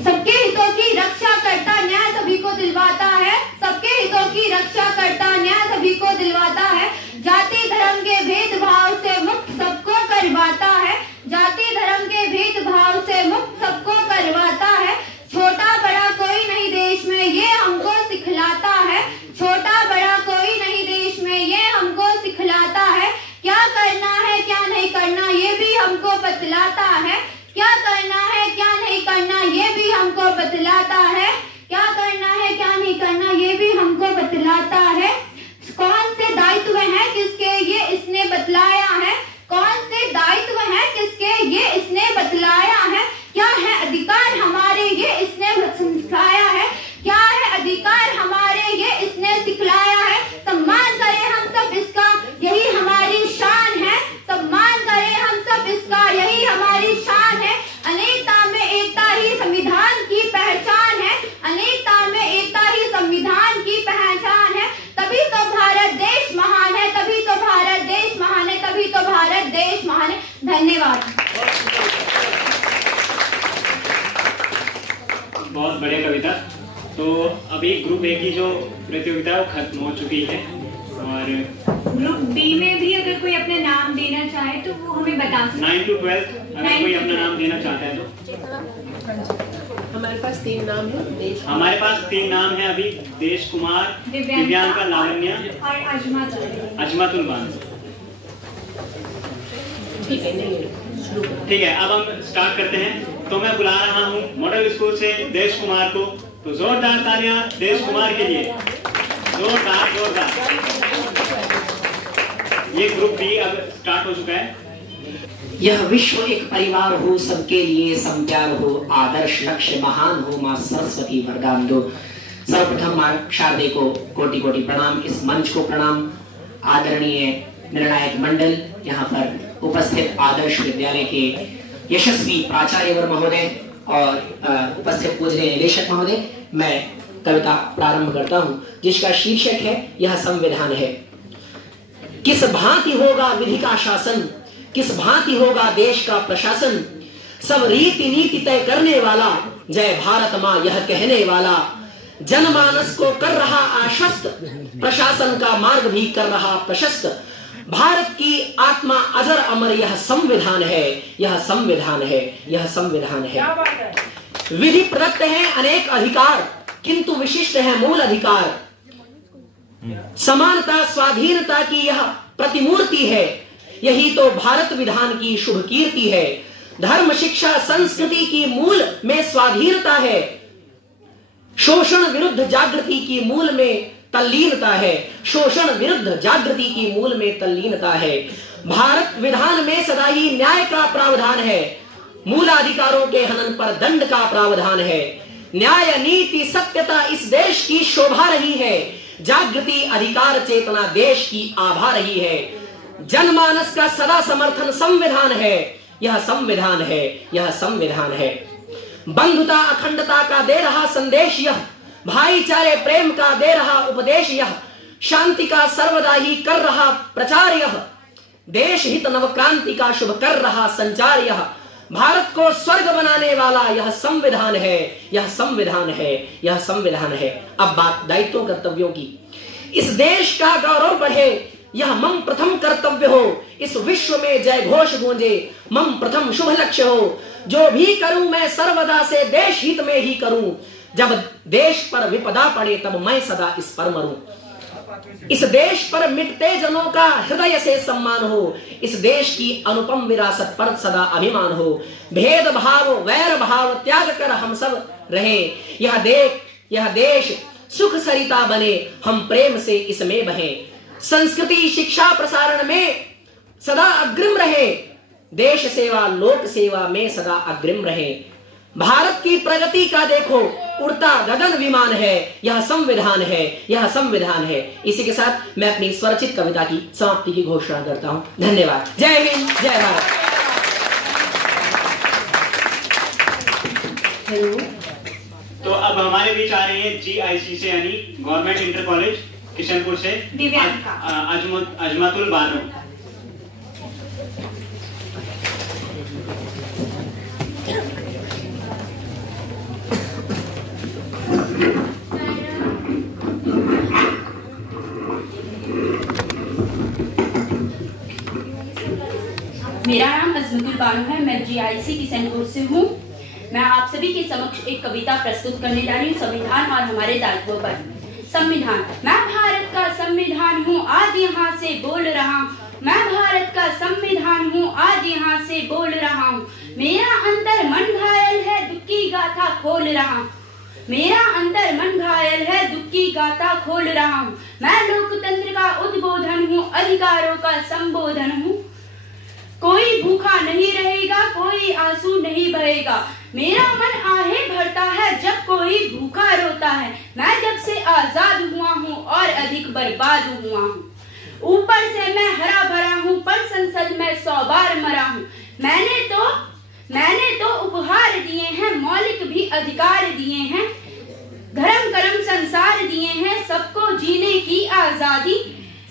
सबके हितों की रक्षा करता, न्याय सभी को दिलवाता है। सबके हितों की रक्षा करता, न्याय सभी को दिलवाता है। जाति धर्म के भेदभाव से मुक्त सबको करवाता है। जाति धर्म के भेदभाव से मुक्त सबको करवाता है। छोटा बड़ा कोई नहीं देश में, ये हमको सिखलाता है। छोटा बड़ा कोई नहीं देश में, ये हमको सिखलाता है। क्या करना है क्या नहीं करना, ये भी हमको बतलाता है। क्या करना है क्या नहीं करना, ये भी हमको बतलाता है। क्या करना है क्या नहीं करना, ये भी हमको बतलाता है। कौन से दायित्व हैं किसके, ये इसने बतलाया है। कौन से दायित्व हैं किसके, ये इसने बतलाया है। क्या है अधिकार हमारे, ये इसने सिखाया है। क्या है अधिकार हमारे, ये इसने सिखलाया है। सम्मान करें हम सब इसका, यही हमारी शान है। सम्मान करें हम सब इसका, यही हमारी शान है। अनेकता में एकता ही संविधान की पहचान है। अनेकता में एकता ही संविधान की पहचान है। तभी तो भारत देश महान है। तभी तो भारत देश महान है। तभी तो भारत देश महान है। धन्यवाद। बहुत बढ़िया कविता। तो अभी ग्रुप ए की जो प्रतियोगिता है वो खत्म हो चुकी है और ग्रुप बी में भी अगर कोई अपना नाम देना चाहे तो वो हमें बता सकते हैं। 9 to 12 अगर कोई अपना नाम देना चाहता है तो हमारे पास 3 नाम है। हमारे पास 3 नाम है अभी, देश कुमार, दिव्यांका, लावण्य और अजमातुल बान। ठीक है, अब हम स्टार्ट करते हैं। तो मैं बुला रहा हूँ मॉडल स्कूल से देश कुमार को। तो जोरदार तालियां देश कुमार के लिए, जोरदार जोरदार। ये ग्रुप बी अब स्टार्ट हो चुका है। यह विश्व एक परिवार हो, सबके लिए समप्यार हो, आदर्श लक्ष्य महान हो, माँ सरस्वती वरदान दो। सर्वप्रथम माँ शारदे को कोटि कोटि प्रणाम। इस मंच को प्रणाम। आदरणीय निर्णायक मंडल, यहाँ पर उपस्थित आदर्श विद्यालय के यशस्वी प्राचार्य महोदय और उपस्थित पूजनीय निदेशक महोदय, मैं कविता प्रारंभ करता हूँ जिसका शीर्षक है यह संविधान है। किस भांति होगा विधि का शासन, किस भांति होगा देश का प्रशासन, सब रीति नीति तय करने वाला, जय भारत माँ यह कहने वाला, जनमानस को कर रहा आश्वस्त, प्रशासन का मार्ग भी कर रहा प्रशस्त। भारत की आत्मा अजर अमर यह संविधान है, यह संविधान है, यह संविधान है। विधि प्रदत्त है अनेक अधिकार, किंतु विशिष्ट है मूल अधिकार। समानता स्वाधीनता की यह प्रतिमूर्ति है, यही तो भारत विधान की शुभ कीर्ति है। धर्म शिक्षा संस्कृति की मूल में स्वाधीनता है, शोषण विरुद्ध जागृति की मूल में तल्लीनता है, शोषण विरुद्ध जागृति की मूल में तल्लीनता है। भारत विधान में सदा ही न्याय का प्रावधान है, मूलाधिकारों के हनन पर दंड का प्रावधान है। न्याय नीति सत्यता इस देश की शोभा रही है, जागृति अधिकार चेतना देश की आभा रही है। जनमानस का सदा समर्थन संविधान है, यह संविधान है, यह संविधान है। बंधुता अखंडता का दे रहा संदेश यह, भाईचारे प्रेम का दे रहा उपदेश यह, शांति का सर्वदा ही कर रहा प्रचार यह, देश हित नव क्रांति का शुभ कर रहा संचार यह। भारत को स्वर्ग बनाने वाला यह संविधान है, यह संविधान है, यह संविधान है। अब बात दायित्वों कर्तव्यों की। इस देश का गौरव बढ़े यह मम प्रथम कर्तव्य हो, इस विश्व में जय घोष गूंजे मम प्रथम शुभ लक्ष्य हो। जो भी करूं मैं सर्वदा से देश हित में ही करूं, जब देश पर विपदा पड़े तब मैं सदा इस पर मरूं। इस देश पर मिटते जनों का हृदय से सम्मान हो, इस देश की अनुपम विरासत पर सदा अभिमान हो। भेद भाव वैर भाव त्याग कर हम सब रहे, यह देश सुख सरिता बने, हम प्रेम से इसमें बहे। संस्कृति शिक्षा प्रसारण में सदा अग्रिम रहे, देश सेवा लोक सेवा में सदा अग्रिम रहे। भारत की प्रगति का देखो उड़ता गगन विमान है, यह संविधान है, यह संविधान है। इसी के साथ मैं अपनी स्वरचित कविता की समाप्ति की घोषणा करता हूं। धन्यवाद। जय हिंद, जय भारत। हेलो। तो अब हमारे बीच आ रही है GIC से यानी गवर्नमेंट इंटर कॉलेज किशनपुर से अजमतुल बानो। मेरा नाम अजमतुल बानो है, मैं GIC किशनपुर से हूँ। मैं आप सभी के समक्ष एक कविता प्रस्तुत करने जा रही हूँ संविधान और हमारे दायित्वों पर। संविधान। मैं भारत का संविधान हूँ, आज यहाँ से बोल रहा हूँ। मैं भारत का संविधान हूँ, आज यहाँ से बोल रहा हूँ। मेरा अंतर मन घायल है, दुख की गाथा खोल रहा हूँ। मेरा अंतर मन घायल है, दुख की गाथा खोल रहा हूँ। मैं लोकतंत्र का उद्बोधन हूँ, अधिकारों का संबोधन हूँ। कोई भूखा नहीं रहेगा, कोई आंसू नहीं बहेगा। मेरा मन आहे भरता है जब कोई भूखा रोता है। मैं जब से आजाद हुआ हूँ और अधिक बर्बाद हुआ हूँ। ऊपर से मैं हरा भरा हूँ पर संसद में 100 बार मरा हूँ। मैंने तो उपहार दिए हैं, मौलिक भी अधिकार दिए हैं। धर्म कर्म संसार दिए हैं, सबको जीने की आजादी,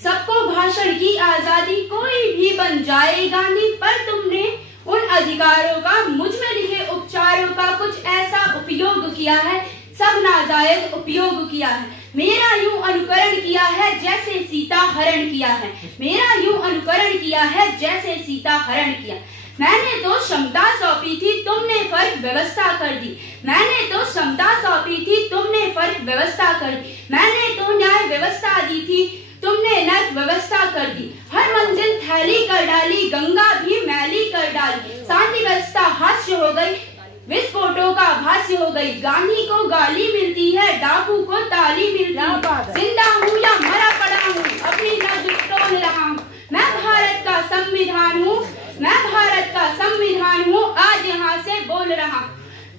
सबको भाषण की आजादी। कोई भी बन जाए गांधी, पर तुमने उन अधिकारों का मुझ में लिखे उपचारों का कुछ ऐसा उपयोग किया है, सब नाजायज उपयोग किया है। मेरा यूं अनुकरण किया है जैसे सीता हरण किया है। मेरा यूं अनुकरण किया है जैसे सीता हरण किया। मैंने तो क्षमता सौंपी थी, तुमने फर्क व्यवस्था कर दी। मैंने तो क्षमता सौंपी थी, तुमने फर्क व्यवस्था कर दी। मैंने तो न्याय व्यवस्था दी थी, तुमने नर्क व्यवस्था कर दी। हर मंजिल थैली कर डाली, गंगा भी मैली कर डाली। शांति व्यवस्था हास्य हो गई, विस्फोटों का भाष्य हो गई। गांधी को गाली मिलती है, डाकू को ताली मिलती है। जिंदा हूँ या मरा पड़ा हूँ, अपनी नब्ज तोड़ रहा हूँ। मैं भारत का संविधान हूँ, मैं भारत का संविधान हूँ, आज यहाँ से बोल रहा हूँ।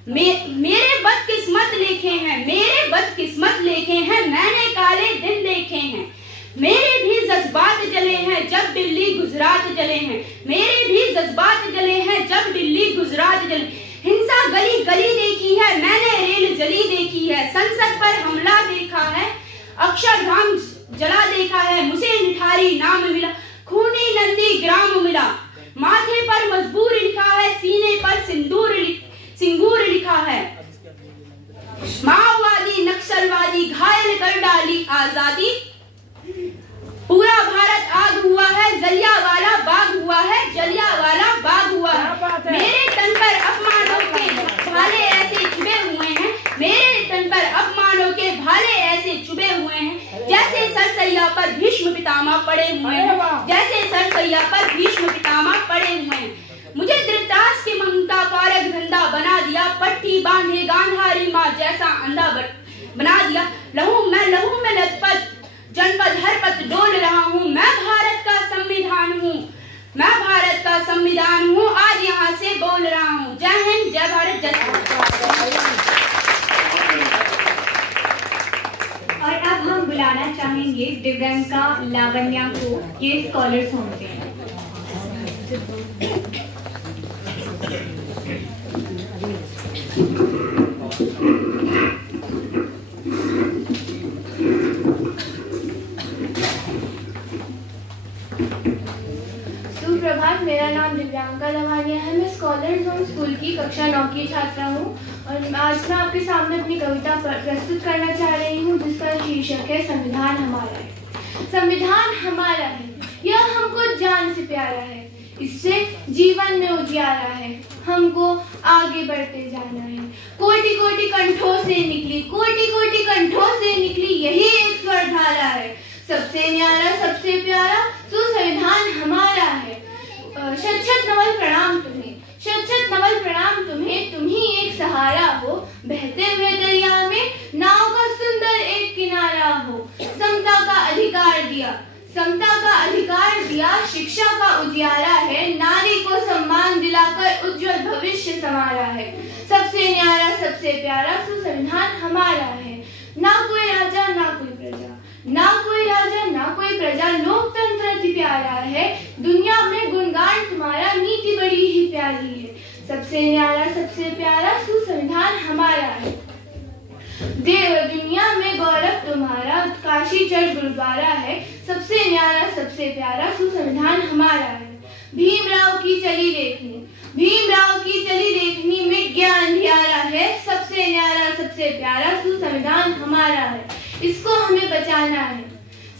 मेरे बदकिस्मत लिखे हैं, मेरे बदकिस्मत लिखे हैं, मैंने काले दिन देखे हैं। मेरे भी जज्बात जले हैं जब दिल्ली गुजरात जले हैं। मेरे भी जज्बात जले हैं जब दिल्ली गुजरात जले। हिंसा गली गली देखी है, मैंने रेल जली देखी है। संसद पर हमला देखा है, अक्षरधाम जला देखा है। मुझे निठारी नाम मिला, खूनी नंदी ग्राम मिला। माथे पर मजबूर लिखा है, सीने पर सिंदूर लिखा है। माओवादी नक्सलवादी घायल कर डाली आजादी। पूरा भारत आग हुआ है, जलियांवाला बाग हुआ है, जलियांवाला बाग हुआ है। मेरे तन पर अपमानों के भाले ऐसे चुभे हुए हैं, मेरे तन पर अपमानों के भाले ऐसे चुभे हुए हैं, जैसे सरसैया पर भीष्म पितामह पड़े हुए हैं, जैसे सरसैया पर भीष्म पितामह पड़े हुए हैं। मुझे धृतराष्ट्र की ममता का रग धंधा बना दिया, पट्टी बांधे गांधारी माँ जैसा अंधा बना दिया। लहू में लथपथ जनपद हर पथ डोल रहा हूँ। मैं भारत का संविधान हूँ, मैं भारत का संविधान हूँ, आज यहाँ से बोल रहा हूँ। जय हिंद, जय भारत, जय और अब हम बुलाना चाहेंगे दिव्यांका लावण्या को, ये स्कॉलर्स होंगे। सुप्रभात, मेरा मेरा नाम दिव्यांका लवानिया है। मैं स्कॉलर जोन स्कूल की कक्षा 9 की छात्रा हूँ और आज मैं आपके सामने अपनी कविता प्रस्तुत करना चाह रही हूँ जिसका शीर्षक है संविधान हमारा है। संविधान हमारा है, यह हमको जान से प्यारा है, इससे जीवन में उजियारा है, हमको आगे बढ़ते जाना है। कोटि कोटि कंठों से निकली, कोटि कोटि कंठों से निकली यही एक स्वर धारा है। सबसे न्यारा सबसे प्यारा सुसंविधान हमारा है। शत शत नवल प्रणाम तुम्हें, शत शत नवल प्रणाम तुम्हें, तुम ही एक सहारा हो, बहते हुए दरिया में नाव का सुंदर एक किनारा हो। समता का अधिकार दिया, समता का अधिकार दिया, शिक्षा का उजियारा है, नारी को सम्मान दिलाकर उज्जवल भविष्य संवारा है। सबसे न्यारा सबसे प्यारा सुसंविधान हमारा है। ना कोई राजा ना कोई प्रजा, ना कोई राजा ना कोई प्रजा, लोकतंत्र अति प्यारा है, दुनिया में गुणगान तुम्हारा, नीति बड़ी ही प्यारी है। सबसे न्यारा सबसे प्यारा सुसंविधान हमारा है। देव दुनिया में गौरव तुम्हारा, काशी चर्च गुरुद्वारा है। सबसे न्यारा सबसे प्यारा सुसंविधान हमारा है। भीमराव की चली लेखनी, भीमराव की चली लेखनी में ज्ञान धियारा है। सबसे न्यारा सबसे प्यारा सुसंविधान हमारा है। इसको हमें बचाना है,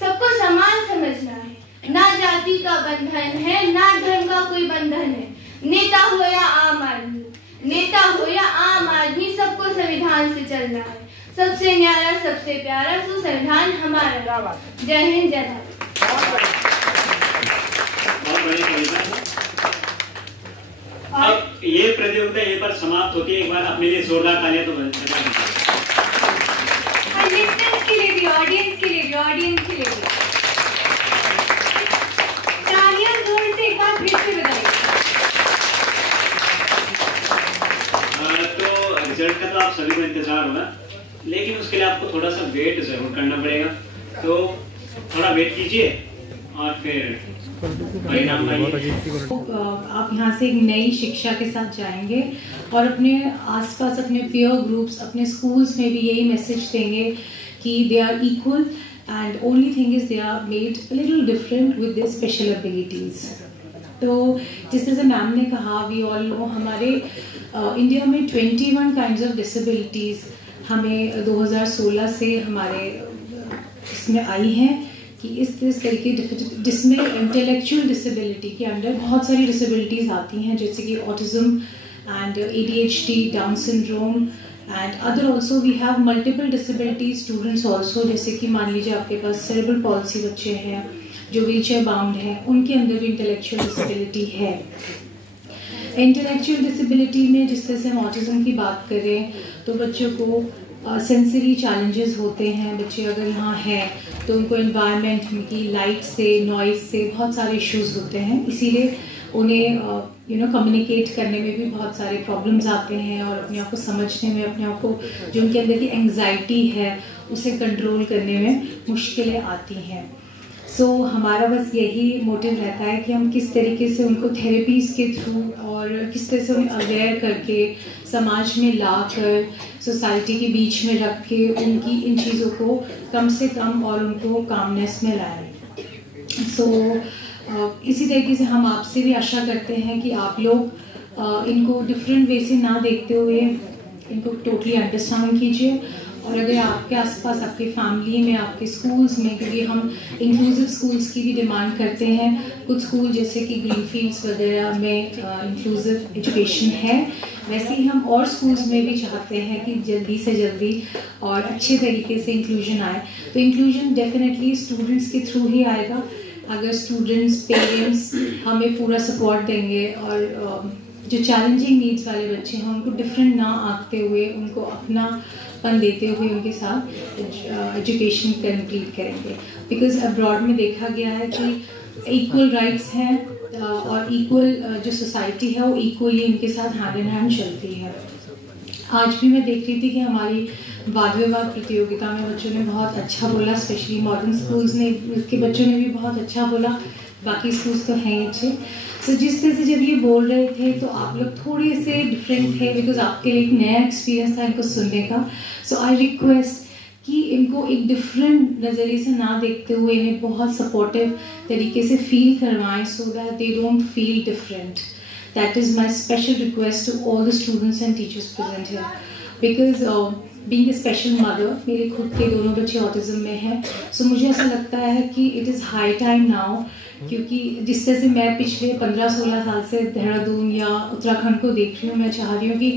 सबको समान समझना है, ना जाति का बंधन है, ना धर्म का कोई बंधन है। नेता हो या आम आदमी, नेता हो या आम आदमी, सबको संविधान से चलना है। सबसे न्यारा सबसे प्यारा सुसंविधान हमारा। जय हिंद जय भारत। अब ये प्रतियोगिता यहीं पर समाप्त होती है। एक बार अपने लिए जोरदार तालियां तो बजा दीजिए। के लिए भी, ऑडियंस के लिए भी, ऑडियंस के लिए भी तालियां जोर से एक बार फिर से बजाइए। तो रिजल्ट का तो आप सभी को इंतजार होगा, लेकिन उसके लिए आपको थोड़ा सा वेट जरूर करना पड़ेगा। तो थोड़ा वेट कीजिए और फिर परिणाम आइए। आप यहाँ से एक नई शिक्षा के साथ जाएंगे और अपने आसपास अपने पीयर ग्रुप्स, अपने स्कूल्स में भी यही मैसेज देंगे कि they are equal and only thing is they are made a little different with their special abilities. तो जिस तरह से मैम ने कहा, वी ऑल नो हमारे इंडिया में 21 काइंड्स ऑफ डिसेबिलिटीज़ हमें 2016 से हमारे इसमें आई हैं कि इस तरीके जिसमें इंटेलेक्चुअल डिसेबिलिटी के अंडर बहुत सारी डिसेबिलिटीज़ आती हैं, जैसे कि autism and ADHD, down syndrome and other also we have multiple disability students also, जैसे कि मान लीजिए आपके पास सेरेब्रल पॉलिसी बच्चे हैं जो व्हीलचेयर बाउंड हैं, उनके अंदर भी इंटेलेक्चुअल डिसेबिलिटी है। इंटेलेक्चुअल डिसेबिलिटी में जिस तरह से हम ऑटिज्म की बात करें तो बच्चों को सेंसरी चैलेंजेस होते हैं। बच्चे अगर यहाँ हैं तो उनको एनवायरनमेंट की लाइट से, नॉइज़ से बहुत सारे इश्यूज होते हैं, इसीलिए उन्हें कम्युनिकेट करने में भी बहुत सारे प्रॉब्लम्स आते हैं और अपने आप को समझने में, अपने आप को जो उनके अंदर की एंग्जाइटी है उसे कंट्रोल करने में मुश्किलें आती हैं। सो हमारा बस यही मोटिव रहता है कि हम किस तरीके से उनको थेरेपीज़ के थ्रू और किस तरह से उन्हें अवेयर करके समाज में ला कर सोसाइटी के बीच में रख के उनकी इन चीज़ों को कम से कम और उनको कामनेस में लाएं। सो इसी तरीके से हम आपसे भी आशा करते हैं कि आप लोग इनको डिफरेंट वे से ना देखते हुए इनको टोटली अंडरस्टैंड कीजिए। और अगर आपके आसपास, आपके फैमिली में, आपके स्कूल्स में, क्योंकि हम इंक्लूसिव स्कूल्स की भी डिमांड करते हैं, कुछ स्कूल जैसे कि ग्रीन फील्ड्स वगैरह में इंक्लूसिव एजुकेशन है, वैसे ही हम और स्कूल्स में भी चाहते हैं कि जल्दी से जल्दी और अच्छे तरीके से इंक्लूजन आए। तो इंक्लूजन डेफिनेटली स्टूडेंट्स के थ्रू ही आएगा। अगर स्टूडेंट्स, पेरेंट्स हमें पूरा सपोर्ट देंगे और जो चैलेंजिंग नीड्स वाले बच्चे हैं उनको डिफरेंट ना आंकते हुए, उनको अपनापन देते हुए उनके साथ एजुकेशन कंप्लीट करेंगे। बिकॉज अब्रॉड में देखा गया है कि इक्वल राइट्स हैं और इक्वल जो सोसाइटी है वो इक्वली उनके साथ हैंड इन हैंड चलती है। आज भी मैं देख रही थी कि हमारी वाद विवाद प्रतियोगिता में बच्चों ने बहुत अच्छा बोला, स्पेशली मॉडर्न स्कूल्स ने के बच्चों ने भी बहुत अच्छा बोला, बाकी स्कूल्स तो हैं अच्छे। सो जिस तरह से जब ये बोल रहे थे तो आप लोग थोड़े से डिफरेंट थे, बिकॉज आपके लिए एक नया एक्सपीरियंस था इनको सुनने का। सो आई रिक्वेस्ट कि इनको एक डिफरेंट नज़रिए से ना देखते हुए इन्हें बहुत सपोर्टिव तरीके से फील करवाएं, so that they don't feel different. That is my special request to all the students and teachers present here. Because being a special mother, मेरे खुद के दोनों बच्चे ऑटिज्म में हैं, so मुझे ऐसा लगता है कि it is high time now, क्योंकि जिस तरह से मैं पिछले 15-16 साल से देहरादून या उत्तराखंड को देख रही हूँ, मैं चाह रही हूँ कि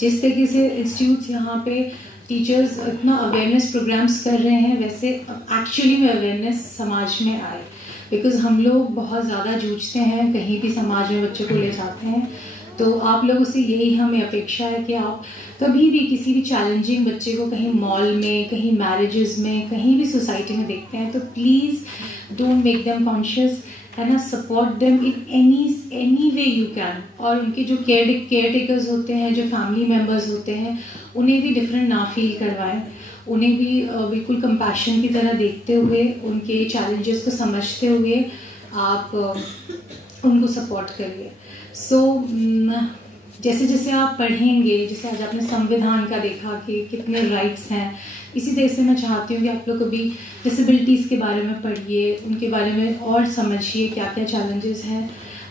जिस तरीके से इंस्टीट्यूट्स यहाँ पे टीचर्स इतना अवेयरनेस प्रोग्राम्स कर रहे हैं, वैसे एक्चुअली में अवेयरनेस समाज में आए. बिकॉज हम लोग बहुत ज़्यादा जूझते हैं, कहीं भी समाज में बच्चों को ले जाते हैं. तो आप लोगों से यही हमें अपेक्षा है कि आप कभी भी किसी भी चैलेंजिंग बच्चे को कहीं मॉल में, कहीं मैरिजेस में, कहीं भी सोसाइटी में देखते हैं, तो please don't make them conscious है ना, support them in any way you can. और उनके जो केयर टेकर्स होते हैं, जो फैमिली मेम्बर्स होते हैं, उन्हें भी डिफरेंट ना फील करवाएं. उन्हें भी बिल्कुल कंपैशन की तरह देखते हुए, उनके चैलेंजेस को समझते हुए आप उनको सपोर्ट करिए. सो जैसे जैसे आप पढ़ेंगे, जैसे आज आपने संविधान का देखा कि कितने राइट्स हैं, इसी तरह से मैं चाहती हूँ कि आप लोग कभी डिसेबिलिटीज़ के बारे में पढ़िए, उनके बारे में और समझिए क्या क्या चैलेंजेस हैं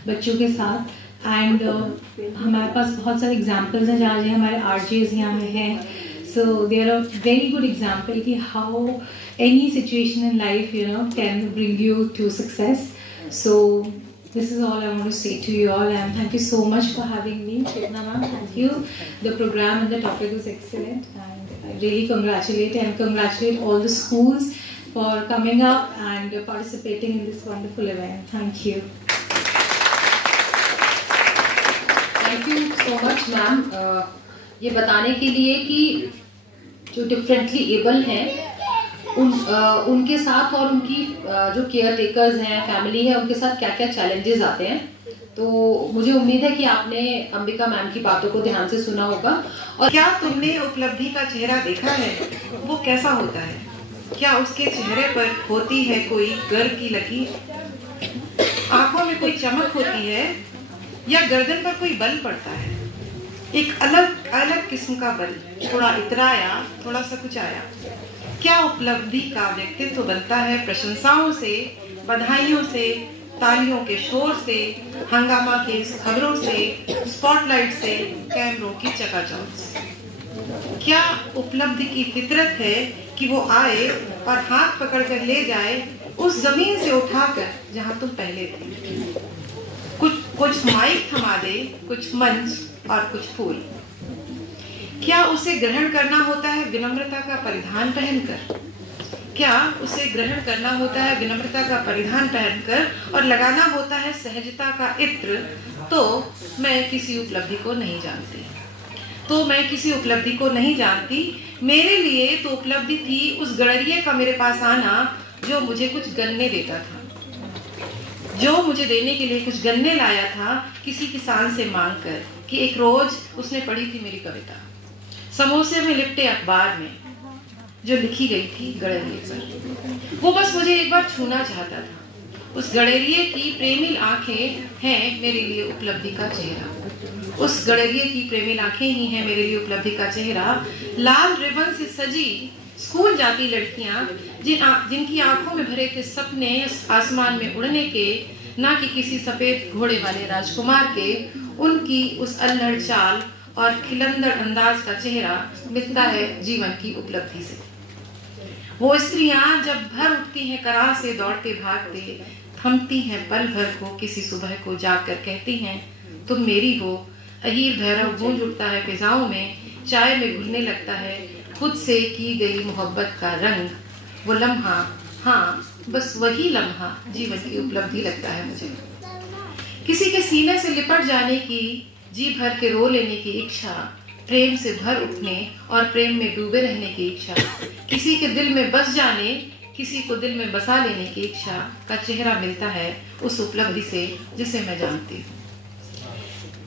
बच्चों के साथ. एंड हमारे पास बहुत सारे एग्जाम्पल्स हैं जहाँ हमारे RJs यहाँ हैं. So they are a very good example कि how any situation in life, you know, can bring you to success. So this is all I want to say to you all, and thank you so much for having me, Chetna ma'am. Thank you. The program and the topic was excellent, and I really congratulate all the schools for coming up and participating in this wonderful event. Thank you. Thank you so much, ma'am. ये बताने के लिए कि जो differently able हैं उनके साथ और उनकी जो केयर टेकर्स हैं, फैमिली है, उनके साथ क्या क्या चैलेंजेस आते हैं. तो मुझे उम्मीद है कि आपने अंबिका मैम की बातों को ध्यान से सुना होगा. और क्या तुमने उपलब्धि का चेहरा देखा है? वो कैसा होता है? क्या उसके चेहरे पर होती है कोई गर्व की लकीर? आंखों में कोई चमक होती है या गर्दन पर कोई बल पड़ता है? एक अलग अलग किस्म का बल, थोड़ा इतराया, थोड़ा सा कुछ आया. क्या उपलब्धि का व्यक्तित्व बनता है प्रशंसाओं से, बधाइयों से, तालियों के शोर से, हंगामा के खबरों से, स्पॉटलाइट से, कैमरों की चकाचौंध से? क्या उपलब्धि की फितरत है कि वो आए और हाथ पकड़कर ले जाए उस जमीन से उठाकर जहां तुम पहले थे? कुछ माइक थमा दे, कुछ मंच और कुछ फूल. क्या उसे ग्रहण करना होता है विनम्रता का परिधान पहनकर? क्या उसे ग्रहण करना होता है विनम्रता का परिधान पहनकर और लगाना होता है सहजता का इत्र? तो मैं किसी उपलब्धि को नहीं जानती. मेरे लिए तो उपलब्धि थी उस गड़रिये का मेरे पास आना जो मुझे कुछ गन्ने देता था, जो मुझे देने के लिए कुछ गन्ने लाया था किसी किसान से मांग कर कि एक रोज उसने पढ़ी थी मेरी कविता समोसे में लिपटे अखबार में जो लिखी गई थी गड़रिये पर. वो बस मुझे एक बार छूना चाहता था. उस गड़रिये की प्रेमिल आंखें हैं मेरे लिए उपलब्धि का चेहरा. उस गड़रिये की प्रेमिल आंखें ही हैं मेरे लिए उपलब्धि का चेहरा. लाल रिबन से सजी स्कूल जाती लड़कियां जिनकी आंखों में भरे थे सपने आसमान में उड़ने के, ना कि किसी सफेद घोड़े वाले राजकुमार के. उनकी उस अल्लड़ चाल और खिलंदड़ अंदाज का चेहरा मिलता है जीवन की उपलब्धि से. वो स्त्रियां जब भर उठती हैं कराह से दौड़ते भागते, थमती हैं पल भर को किसी सुबह को जाकर कहती हैं तुम मेरी हो. अहीर भैरव गूंज उठता है फिजाओं में, चाय में घुलने लगता है खुद से की गई मोहब्बत का रंग. वो लम्हा, हाँ बस वही लम्हा जीवन की उपलब्धि लगता है मुझे. किसी के सीने से लिपट जाने की, जी भर के रो लेने की इच्छा, प्रेम से भर उठने और प्रेम में डूबे रहने की इच्छा, किसी के दिल में बस जाने, किसी को दिल में बसा लेने की इच्छा का चेहरा मिलता है उस उपलब्धि से जिसे मैं जानती हूँ.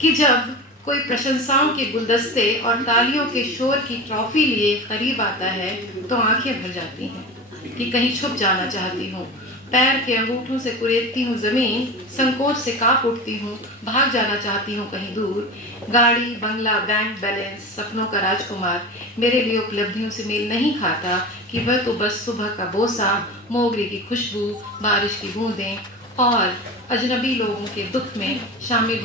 कि जब कोई प्रशंसाओं के गुलदस्ते और तालियों के शोर की ट्रॉफी लिए करीब आता है तो आंखें भर जाती हैं कि कहीं छुप जाना चाहती हूँ, पैर के अंगूठों से कुरेदती हूँ जमीन, संकोच से कांप उठती हूँ, भाग जाना चाहती हूँ कहीं दूर। गाड़ी, बंगला, बैंक बैलेंस, सपनों का राजकुमार मेरे लिए उपलब्धियों से मेल नहीं खाता कि वह तो बस सुबह का बोसा, मोगरे की खुशबू, बारिश की बूंदें और अजनबी लोगों के दुख में शामिल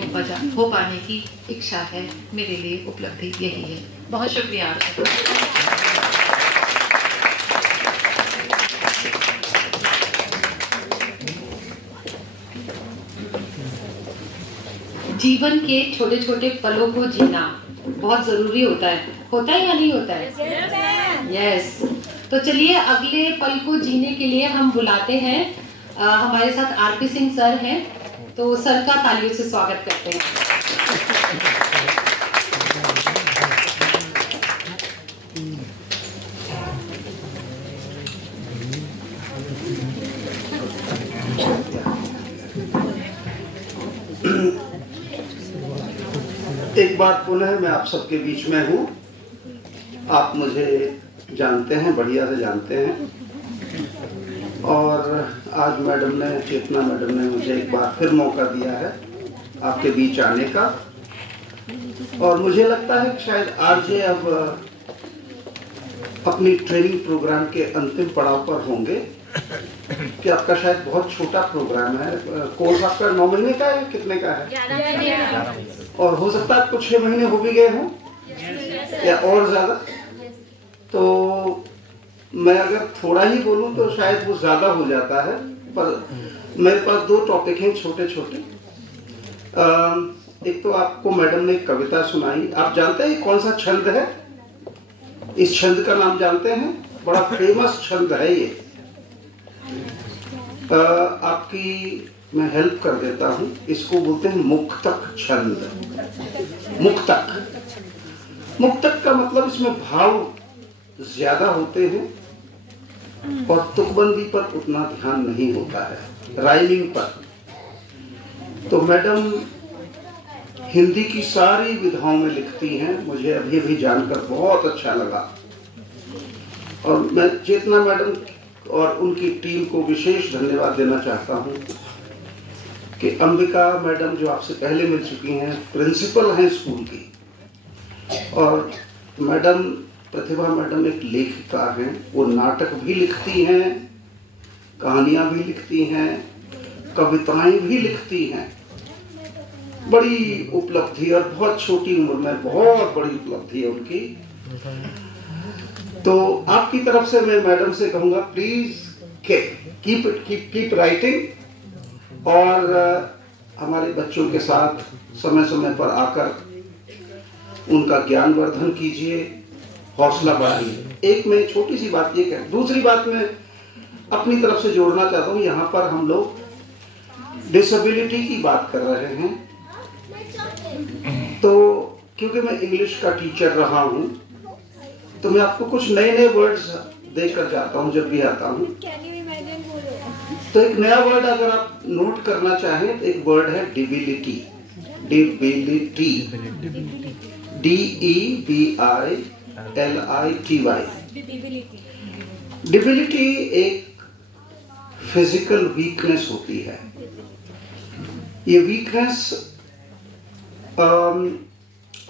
हो पाने की इच्छा है। मेरे लिए उपलब्धि यही है। बहुत शुक्रिया आपका। जीवन के छोटे छोटे पलों को जीना बहुत जरूरी होता है या नहीं होता है? यस। तो चलिए अगले पल को जीने के लिए हम बुलाते हैं, हमारे साथ आरपी सिंह सर हैं, तो सर का तालियों से स्वागत करते हैं। एक बार पुनः मैं आप सबके बीच में हूँ। आप मुझे जानते हैं, बढ़िया से जानते हैं, और आज मैडम ने, चेतना मैडम ने मुझे एक बार फिर मौका दिया है आपके बीच आने का। और मुझे लगता है कि शायद आरजे अब अपनी ट्रेनिंग प्रोग्राम के अंतिम पड़ाव पर होंगे, कि आपका शायद बहुत छोटा प्रोग्राम है। कोर्स आपका 9 महीने का है, कितने का है? और हो सकता है कुछ 6 महीने हो भी गए हों या और ज़्यादा। तो मैं अगर थोड़ा ही बोलूं तो शायद वो ज़्यादा हो जाता है, पर मेरे पास 2 टॉपिक हैं छोटे छोटे। एक तो आपको मैडम ने एक कविता सुनाई। आप जानते हैं कौन सा छंद है? इस छंद का नाम जानते हैं? बड़ा फेमस छंद है ये। आपकी मैं हेल्प कर देता हूँ। इसको बोलते हैं मुक्तक छंद। मुक्तक का मतलब इसमें भाव ज्यादा होते हैं और तुकबंदी पर उतना ध्यान नहीं होता है, राइमिंग पर। तो मैडम हिंदी की सारी विधाओं में लिखती हैं, मुझे अभी भी जानकर बहुत अच्छा लगा। और मैं चेतना मैडम और उनकी टीम को विशेष धन्यवाद देना चाहता हूं कि अंबिका मैडम जो आपसे पहले मिल चुकी हैं, प्रिंसिपल हैं स्कूल की, और मैडम प्रतिभा मैडम एक लेखिका हैं। वो नाटक भी लिखती हैं, कहानियां भी लिखती हैं, कविताएं भी लिखती हैं। बड़ी उपलब्धि, और बहुत छोटी उम्र में बहुत बड़ी उपलब्धि है उनकी। तो आपकी तरफ से मैं मैडम से कहूँगा, प्लीज कीप राइटिंग, और हमारे बच्चों के साथ समय समय पर आकर उनका ज्ञानवर्धन कीजिए, हौसला बढ़ाइए। एक मैं छोटी सी बात ये कह, दूसरी बात मैं अपनी तरफ से जोड़ना चाहता हूँ। यहाँ पर हम लोग डिसेबिलिटी की बात कर रहे हैं, तो क्योंकि मैं इंग्लिश का टीचर रहा हूँ, तो मैं आपको कुछ नए नए वर्ड्स देकर जाता हूँ जब भी आता हूँ। तो एक नया वर्ड अगर आप नोट करना चाहें, तो एक वर्ड है डिबिलिटी। डिबिलिटी, DEBILITY। डिबिलिटी एक फिजिकल वीकनेस होती है। ये वीकनेस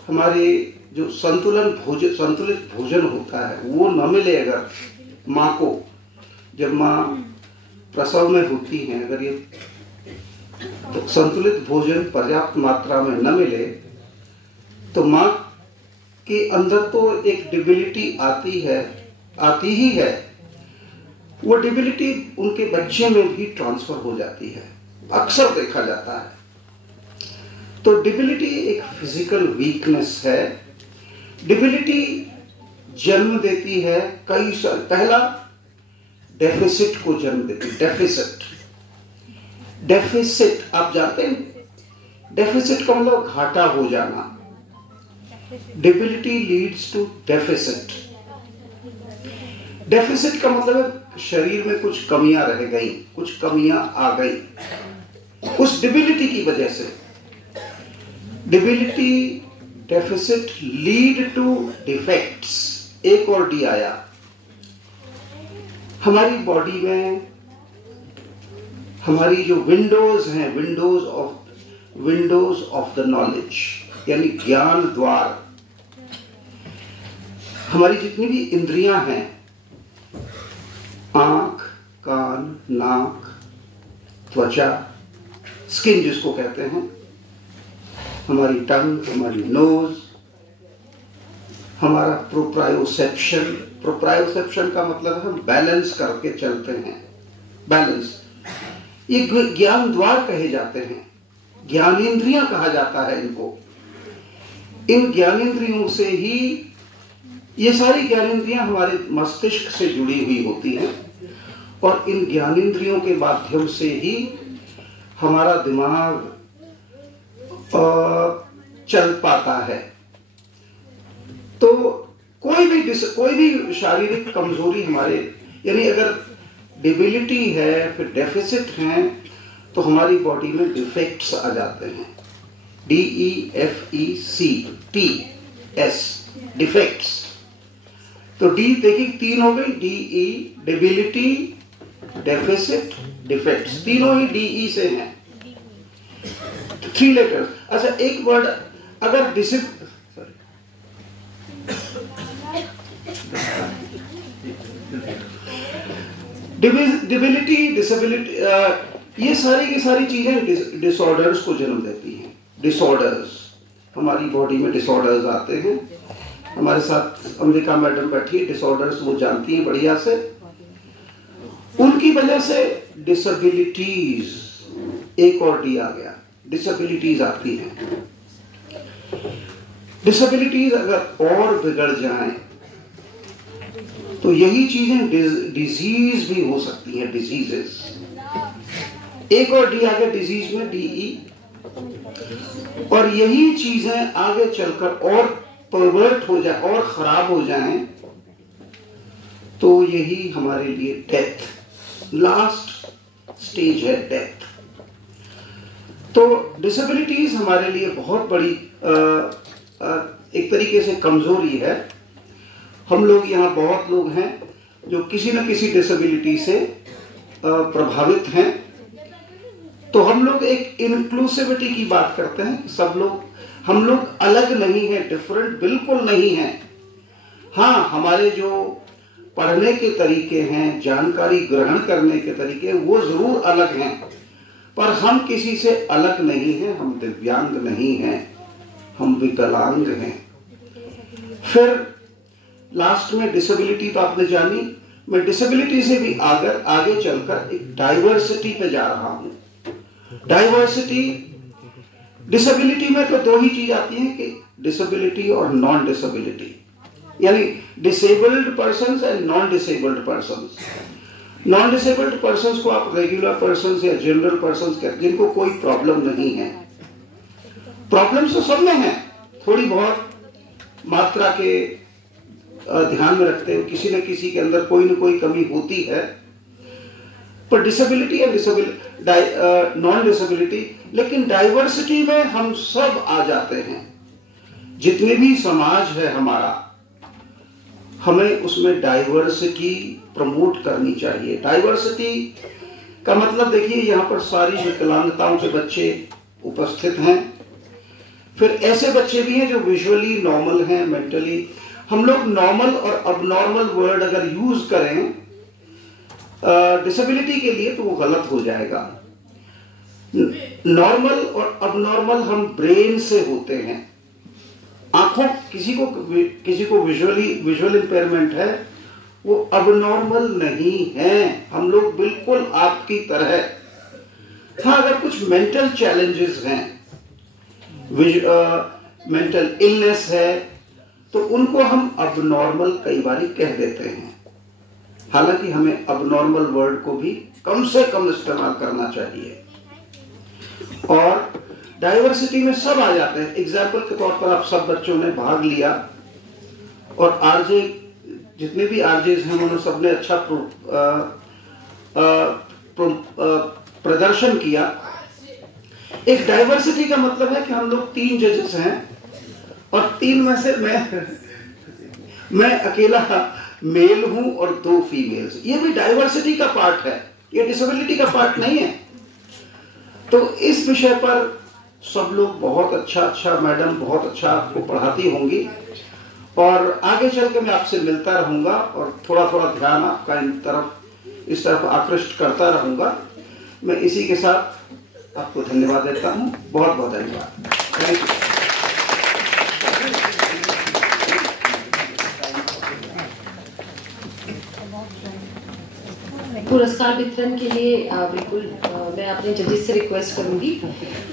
हमारे जो संतुलित भोजन होता है वो न मिले अगर माँ को, जब माँ प्रसव में होती हैं, अगर ये तो संतुलित भोजन पर्याप्त मात्रा में न मिले तो माँ के अंदर तो एक डिबिलिटी आती ही है। वो डिबिलिटी उनके बच्चे में भी ट्रांसफर हो जाती है, अक्सर देखा जाता है। तो डिबिलिटी एक फिजिकल वीकनेस है। डिबिलिटी जन्म देती है कई साल, पहला डेफिसिट को जन्म देती है। डेफिसिट आप जानते हैं, डेफिसिट का मतलब घाटा हो जाना। डिबिलिटी लीड्स टू डेफिसिट। डेफिसिट का मतलब शरीर में कुछ कमियां रह गई, कुछ कमियां आ गई उस डिबिलिटी की वजह से। डिबिलिटी, डेफिसिट लीड टू डिफेक्ट्स। एक और डी आया। हमारी बॉडी में हमारी जो विंडोज हैं, विंडोज ऑफ द नॉलेज, यानी ज्ञान द्वार, हमारी जितनी भी इंद्रियां हैं, आंख, कान, नाक, त्वचा, स्किन जिसको कहते हैं, हमारी टंग, हमारी नोज, हमारा प्रोप्रायोसेप्शन का मतलब है हम बैलेंस करके चलते हैं, बैलेंस, ये ज्ञान द्वार कहे जाते हैं, ज्ञानेंद्रियां कहा जाता है इनको। इन ज्ञानेंद्रियों से ही, ये सारी ज्ञानेंद्रियां हमारे मस्तिष्क से जुड़ी हुई होती हैं और इन ज्ञानेंद्रियों के माध्यम से ही हमारा दिमाग चल पाता है। तो कोई भी शारीरिक कमजोरी हमारे, यानी अगर डिबिलिटी है, फिर डेफिसिट है, तो हमारी बॉडी में डिफेक्ट्स आ जाते हैं। DEFECTS, defects. तो डी देखिए 3 हो गई, DE, डिबिलिटी, डेफिसिट, डिफेक्ट्स, तीनों ही DE से हैं, 3 लेटर्स। अच्छा, एक वर्ड अगर डिबिलिटी, डिसेबिलिटी, ये सारी की सारी चीजें डिसऑर्डर्स को जन्म देती हैं। डिसऑर्डर्स, हमारी बॉडी में डिसऑर्डर्स आते हैं। हमारे साथ अमेरिका मैडम बैठी है, डिसऑर्डर्स वो जानती हैं बढ़िया से। उनकी वजह से डिसेबिलिटीज, एक और डी आ गया, डिसेबिलिटीज आती हैं। डिसेबिलिटीज अगर और बिगड़ जाएं तो यही चीजें डिजीज भी हो सकती हैं, डिजीजेस। एक और डी आ गया डिजीज में, DE, और यही चीजें आगे चलकर और परवर्ट हो जाए और खराब हो जाएं तो यही हमारे लिए डेथ, लास्ट स्टेज है डेथ। तो डिसेबिलिटीज हमारे लिए बहुत बड़ी एक तरीके से कमजोरी है। हम लोग यहाँ बहुत लोग हैं जो किसी न किसी डिसेबिलिटी से प्रभावित हैं। तो हम लोग एक इंक्लूसिविटी की बात करते हैं, सब लोग, हम लोग अलग नहीं हैं, डिफरेंट बिल्कुल नहीं हैं। हाँ, हमारे जो पढ़ने के तरीके हैं, जानकारी ग्रहण करने के तरीके, वो जरूर अलग हैं, पर हम किसी से अलग नहीं हैं। हम दिव्यांग नहीं हैं, हम विकलांग हैं। फिर लास्ट में डिसेबिलिटी तो आपने जानी, मैं डिसेबिलिटी से भी आगे चलकर एक डाइवर्सिटी पे जा रहा हूं। डाइवर्सिटी, डिसेबिलिटी में तो 2 ही चीज आती हैं कि डिसेबिलिटी और नॉन डिसेबिलिटी, यानी disabled persons and non disabled persons. Non disabled persons को आप रेगुलर पर्सन्स या जनरल पर्सन्स कहते हैं, जिनको कोई प्रॉब्लम नहीं है। प्रॉब्लम्स तो सब में है, थोड़ी बहुत मात्रा के ध्यान में रखते हैं, किसी न किसी के अंदर कोई न कोई कमी होती है। पर डिसेबिलिटी या नॉन डिसेबिलिटी, लेकिन डाइवर्सिटी में हम सब आ जाते हैं। जितने भी समाज है हमारा, हमें उसमें डाइवर्सिटी प्रमोट करनी चाहिए। डाइवर्सिटी का मतलब देखिए, यहाँ पर सारी विकलांगताओं के बच्चे उपस्थित हैं, फिर ऐसे बच्चे भी हैं जो विजुअली नॉर्मल हैं, मेंटली। हम लोग नॉर्मल और अबनॉर्मल वर्ड अगर यूज करें डिसेबिलिटी के लिए तो वो गलत हो जाएगा। नॉर्मल और अबनॉर्मल हम ब्रेन से होते हैं। आंखों, किसी को विजुअल इंपेयरमेंट है, वो अबनॉर्मल नहीं है। हम लोग बिल्कुल आपकी तरह। हाँ, अगर कुछ मेंटल चैलेंजेस हैं, मेंटल इलनेस है, तो उनको हम अबनॉर्मल कई बार कह देते हैं। हालांकि हमें अबनॉर्मल वर्ड को भी कम से कम इस्तेमाल करना चाहिए। और डाइवर्सिटी में सब आ जाते हैं। एग्जाम्पल के तौर पर आप सब बच्चों ने भाग लिया और आरजे, जितने भी आरजेस हैं, उन्होंने सबने अच्छा प्रदर्शन किया। एक डाइवर्सिटी का मतलब है कि हम लोग 3 जजेस हैं और 3 में से मैं अकेला मेल हूं और 2 फीमेल्स। ये भी डाइवर्सिटी का पार्ट है, ये डिसेबिलिटी का पार्ट नहीं है। तो इस विषय पर सब लोग बहुत अच्छा मैडम बहुत अच्छा आपको पढ़ाती होंगी और आगे चल के मैं आपसे मिलता रहूंगा और थोड़ा थोड़ा ध्यान आपका इस तरफ आकृष्ट करता रहूंगा। मैं इसी के साथ आपको धन्यवाद देता हूँ। बहुत बहुत धन्यवाद। Thank you. पुरस्कार वितरण के लिए बिल्कुल मैं अपने जजेस से रिक्वेस्ट करूंगी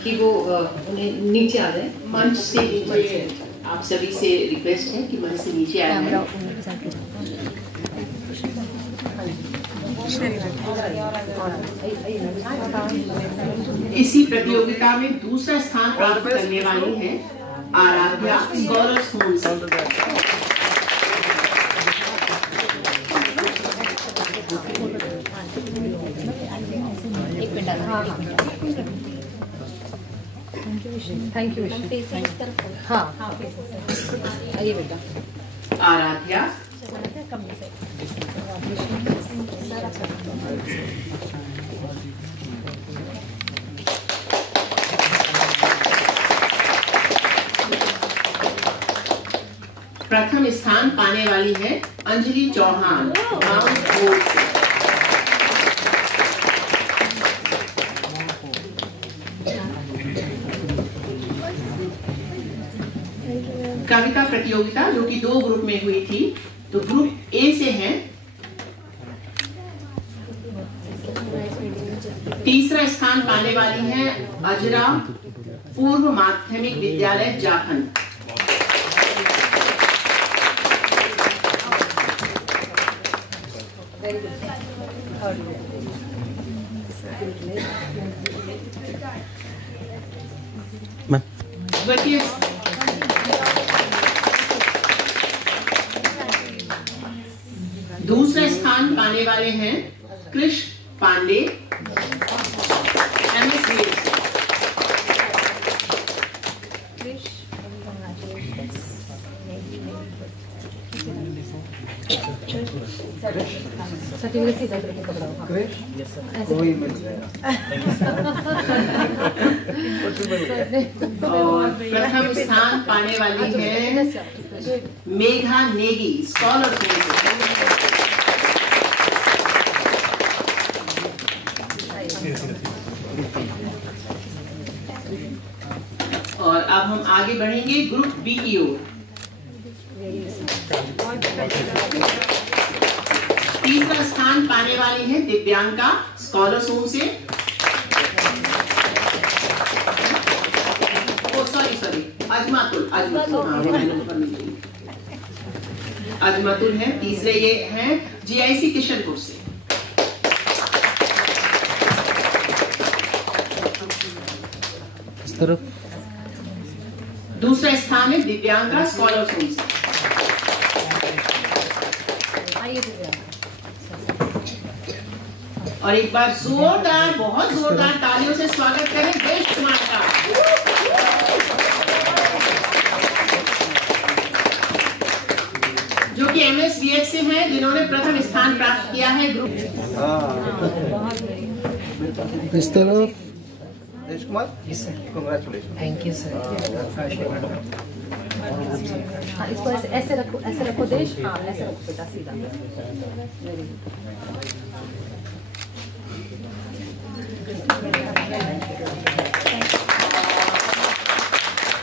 कि वो उन्हें नीचे आ जाए, मंच से नीचे। आप सभी से रिक्वेस्ट है कि मंच से नीचे आ जाए। इसी प्रतियोगिता में दूसरा स्थान प्राप्त करने वाली है आराध्या स्कॉलर्स होम से। Thank you. हाँ आइए बेटा। आराध्या प्रथम स्थान पाने वाली है अंजलि चौहान माउंट बोर्ड से। कविता प्रतियोगिता जो कि 2 ग्रुप में हुई थी, तो ग्रुप ए से है तीसरा स्थान पाने वाली है अजरा पूर्व माध्यमिक विद्यालय जाखंड। दूसरा स्थान पाने वाले हैं कृष पांडे MSBA से। और प्रथम स्थान पाने वाली है मेघा नेगी स्कॉलर और अब हम आगे बढ़ेंगे ग्रुप बी की ओर। तीसरा स्थान पाने वाली है दिव्यांका स्कॉलर्स होम से। सॉरी अजमातुल है। तीसरे ये हैं GIC किशनपुर से। इस तरफ दूसरा स्थान है दिव्यांका स्कॉलर्स होम से। और एक बार जोरदार बहुत जोरदार तालियों से स्वागत करें देश कुमार का। जो कि MSBH से हैं, जिन्होंने प्रथम स्थान प्राप्त किया है ग्रुप। इस तरफ देश Kumar congratulation. Thank you sir. हाँ इसको ऐसे रखो देश। हाँ ऐसे रखो बेटा सीधा।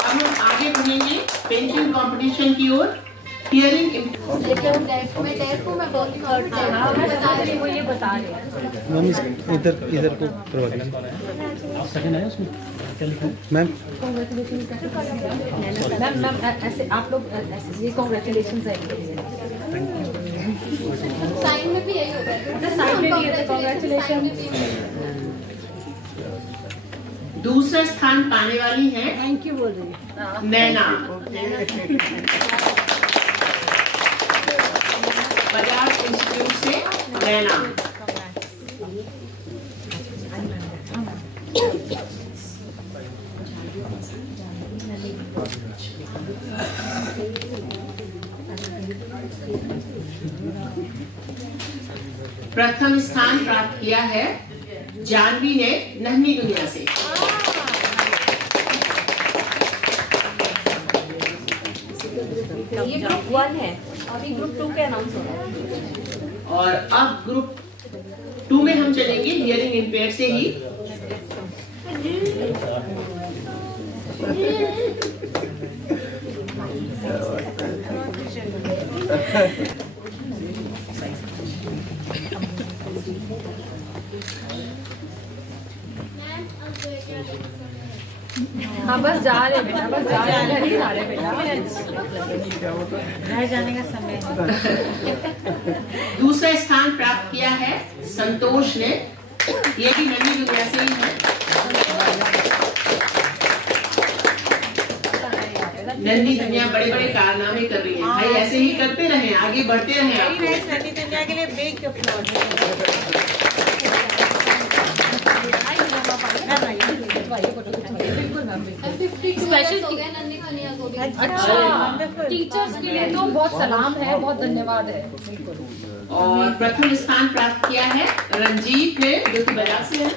अब हम आगे बढ़ेंगे पेंटिंग कंपटीशन की ओर। हियरिंग मैं वो ये बता रही मैम इधर को करवा दीजिए। आप सेकंड आए उसमें मैम। मैम ऐसे आप लोग ऐसे ये कांग्रेचुलेशंस है। साइन में भी यही होता है। साइन में भी है कांग्रेचुलेशन। दूसरा स्थान पाने वाली है थैंक यू बोल रही है नैना बजाज इंस्टीट्यूट से। नैना प्रथम स्थान प्राप्त किया है जानवी है नन्ही दुनिया से। ये ग्रुप 1 है, अभी ग्रुप 2 के अनाउंस हो रहा है। और अब ग्रुप 2 में हम चलेंगे हियरिंग इम्पेयर से ही। हाँ बस जा रहे बेटा, बस जा रहे बेटा, घर जाने का समय है। दूसरा स्थान प्राप्त किया है संतोष ने, ये भी नन्ही दुनिया से ही है। नन्ही दुनिया बड़े बड़े कारनामे कर रही है भाई, ऐसे ही करते रहे, आगे बढ़ते रहे। नन्ही दुनिया के लिए बिग अप्लॉज। स्पेशल हो गया नन्ही दुनिया को भी। अच्छा, टीचर्स के लिए तो बहुत सलाम है, बहुत धन्यवाद है। और प्रथम स्थान प्राप्त किया है रंजीत ने, जो कि बाजार से है।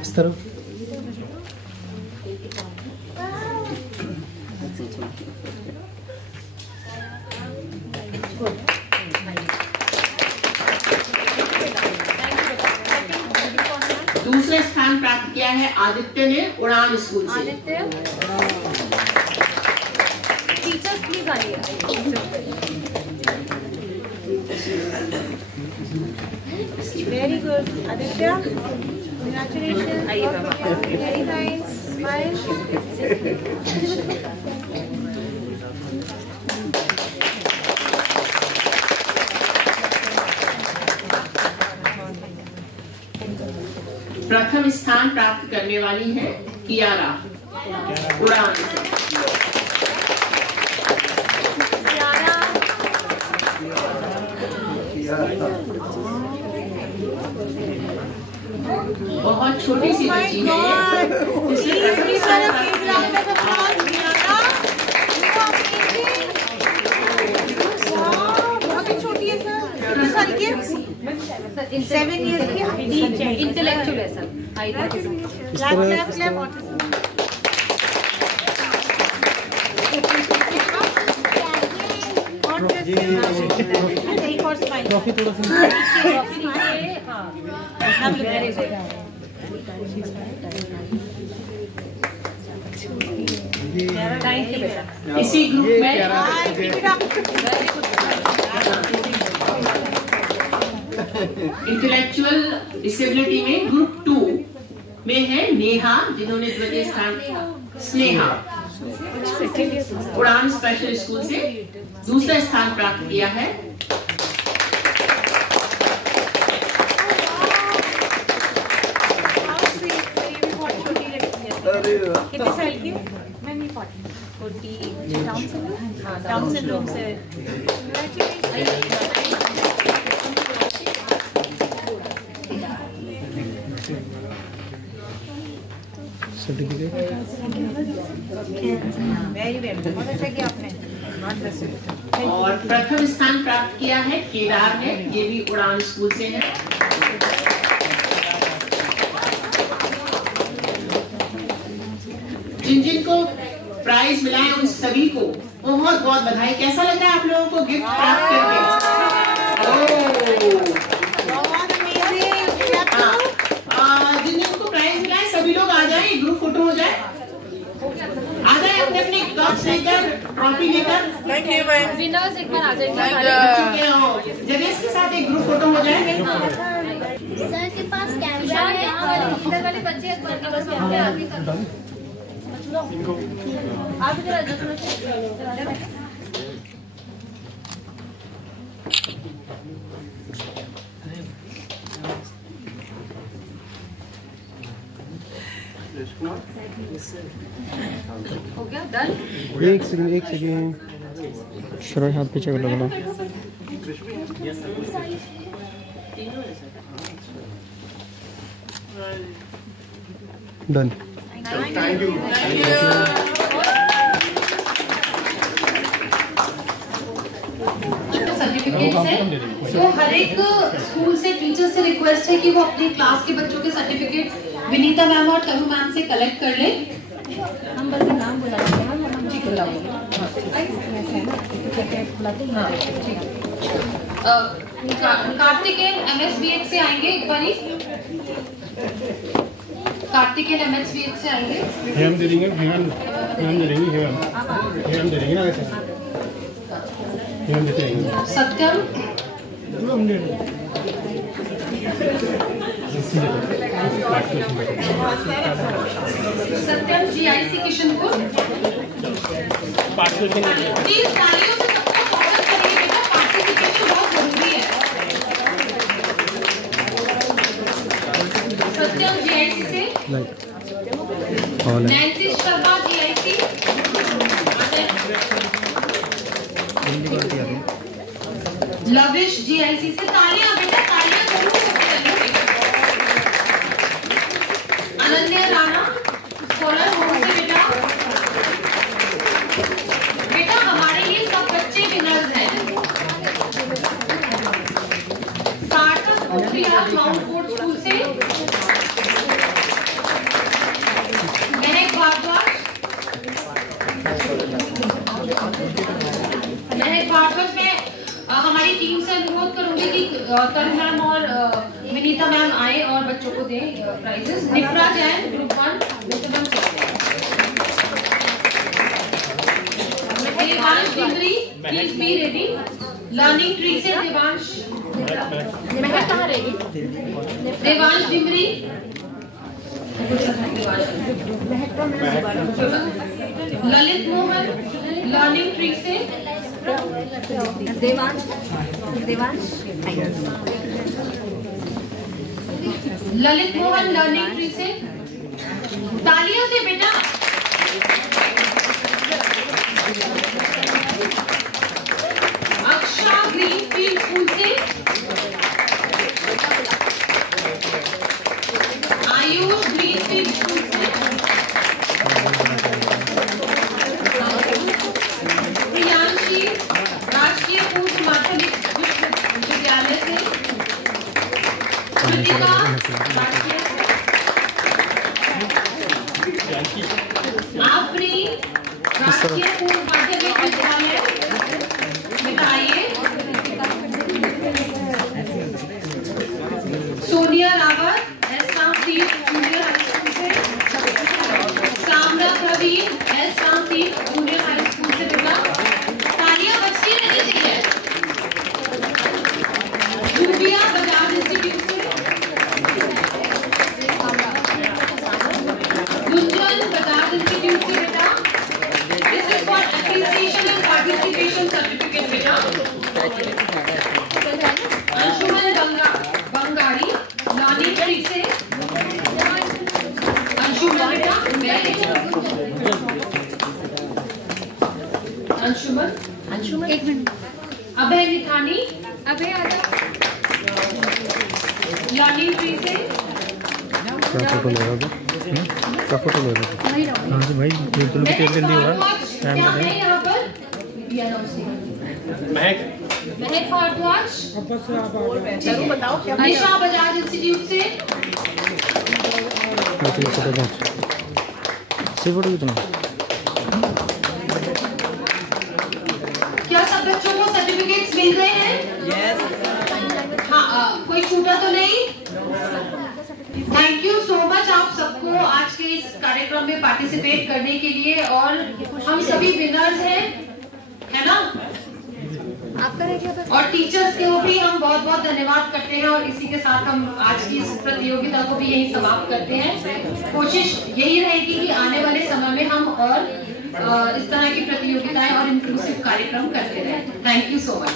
इस तरफ दूसरा स्थान प्राप्त किया है आदित्य ने उड़ान स्कूल से। टीचर्स प्लीज आइए। Very good Aditya, congratulations, very nice, smile. प्रथम स्थान प्राप्त करने वाली है कियारा उड़ान। बहुत छोटी सी बच्ची है ये। 7 years की इंटेलेक्चुअल है सर। ट्रॉफी थोड़ा सा इसी ग्रुप में इंटेलेक्चुअल डिसेबिलिटी में ग्रुप 2 में है नेहा, जिन्होंने द्वितीय स्थान, स्नेहा उड़ान स्पेशल स्कूल से दूसरा स्थान प्राप्त किया है। कितने साल की? मैं नहीं पढ़ी। डाउन सिंड्रोम से। बहुत अच्छा किया आपने। और प्रथम स्थान प्राप्त किया है केदार ने, ये भी उड़ान स्कूल से है। जिन जिन को प्राइज मिला है उन सभी को बहुत बहुत बधाई। कैसा लग रहा है आप लोगों को गिफ्ट प्राप्त करके? जिन जिन को प्राइज मिला है सभी लोग आ जाए, ग्रुप फोटो हो जाए, आ जाए अपने अपने कप्स लेकर, ट्रॉफी लेकर। विनर्स एक बार आ जाएंगे। जगेश के साथ एक ग्रुप फोटो हो जाए। सर के पास कैमरा है, इधर वाले बच्चे बस कैमरा आगे कर दो। आप इधर हो गया डन। एक सेकंड शराब हाथ पीछे कर लो। डन। Thank you. सर्टिफिकेट है तो हर एक स्कूल से टीचर से रिक्वेस्ट है कि वो अपने क्लास के बच्चों के सर्टिफिकेट विनीता मैम और तनु मैम से कलेक्ट कर ले। नंबर का नाम कार्तिकेय MSBH से आएंगे एक बारी। कार्तिकेय MSBH से आएंगे। हम दे देंगे हम दे देंगे हम दे देंगे ना कैसे हम देते हैं। सत्यम सत्यम GIC किशनपुर। प्लीज तालियों से सबका स्वागत करिए बेटा, पार्टिसिपेशन बहुत जरूरी है। सत्यम GIC से Nancy Sharma GIC। Lavish GIC से तालियां बेटा, तालियां जरूर सबके लिए। अनन्या राणा स्कॉलर होम से बेटा। बेटा हमारे ये सब बच्चे विनर्स हैं। सार्थक पुत्रिया माउंट फोर्ट स्कूल से। महक भारद्वाज में हमारी टीम से अनुरोध करूंगी कि तनु मैम और विनीता मैम आए और बच्चों को दें prizes. Nifra Jain group 1 Devansh Dimri please be ready. Learning tree से देवांश महक कहाँ रहेगी? देवांश डिमरी। ललित मोहन लर्निंग ट्री से। देवांश ललित मोहन लर्निंग ट्री से। तालियों से बेटा। अक्षा ग्रीनफील्ड स्कूल से। आयुष ग्रीनफील्ड स्कूल से। प्रियांशी राष्ट्रीय पूर्व माध्यमिक विद्यालय से। कृतिका आफरी राष्ट्रीय पूर्व माध्यमिक विद्यालय। बताइए। Sonia Rawat junior high school से। सामना प्रवीण जूनियर हाई स्कूल से बेटा। तालियां बजती रहनी चाहिए। रूबिया बजाज इंस्टीट्यूट से। गुंजन बजाज इंस्टीट्यूट से बेटा। This is for appreciation and participation certificate बेटा। अंशुमन बंगाड़ी लर्निंग ट्री से। अंशुमन बेटा अंशुमन एक मिनट। अभय निथानी अभय आजा। लर्निंग ट्री से। क्या फोटो ले रहा था? क्या फोटो ले रहा था? हाँ जी भाई ये तो लोग तेल जल्दी हो रहा है। क्या है यहाँ पर? महक भारद्वाज। चलो बताओ क्या। निशा बजाज इंस्टीट्यूट से। फोटो दो सी फोटो कितना? क्या सब बच्चों को सर्टिफिकेट्स मिल गए हैं? यस। हाँ कोई छूटा तो नहीं? थैंक यू सो मच आप सबको आज के इस कार्यक्रम में पार्टिसिपेट करने के लिए। और हम सभी विनर्स हैं, है ना? और टीचर्स को भी हम बहुत बहुत धन्यवाद करते हैं। और इसी के साथ हम आज की इस प्रतियोगिता को भी यही समाप्त करते हैं। कोशिश यही रहेगी कि आने वाले समय में हम और इस तरह की प्रतियोगिताएं और इंक्लूसिव कार्यक्रम करते रहें। Thank you so much.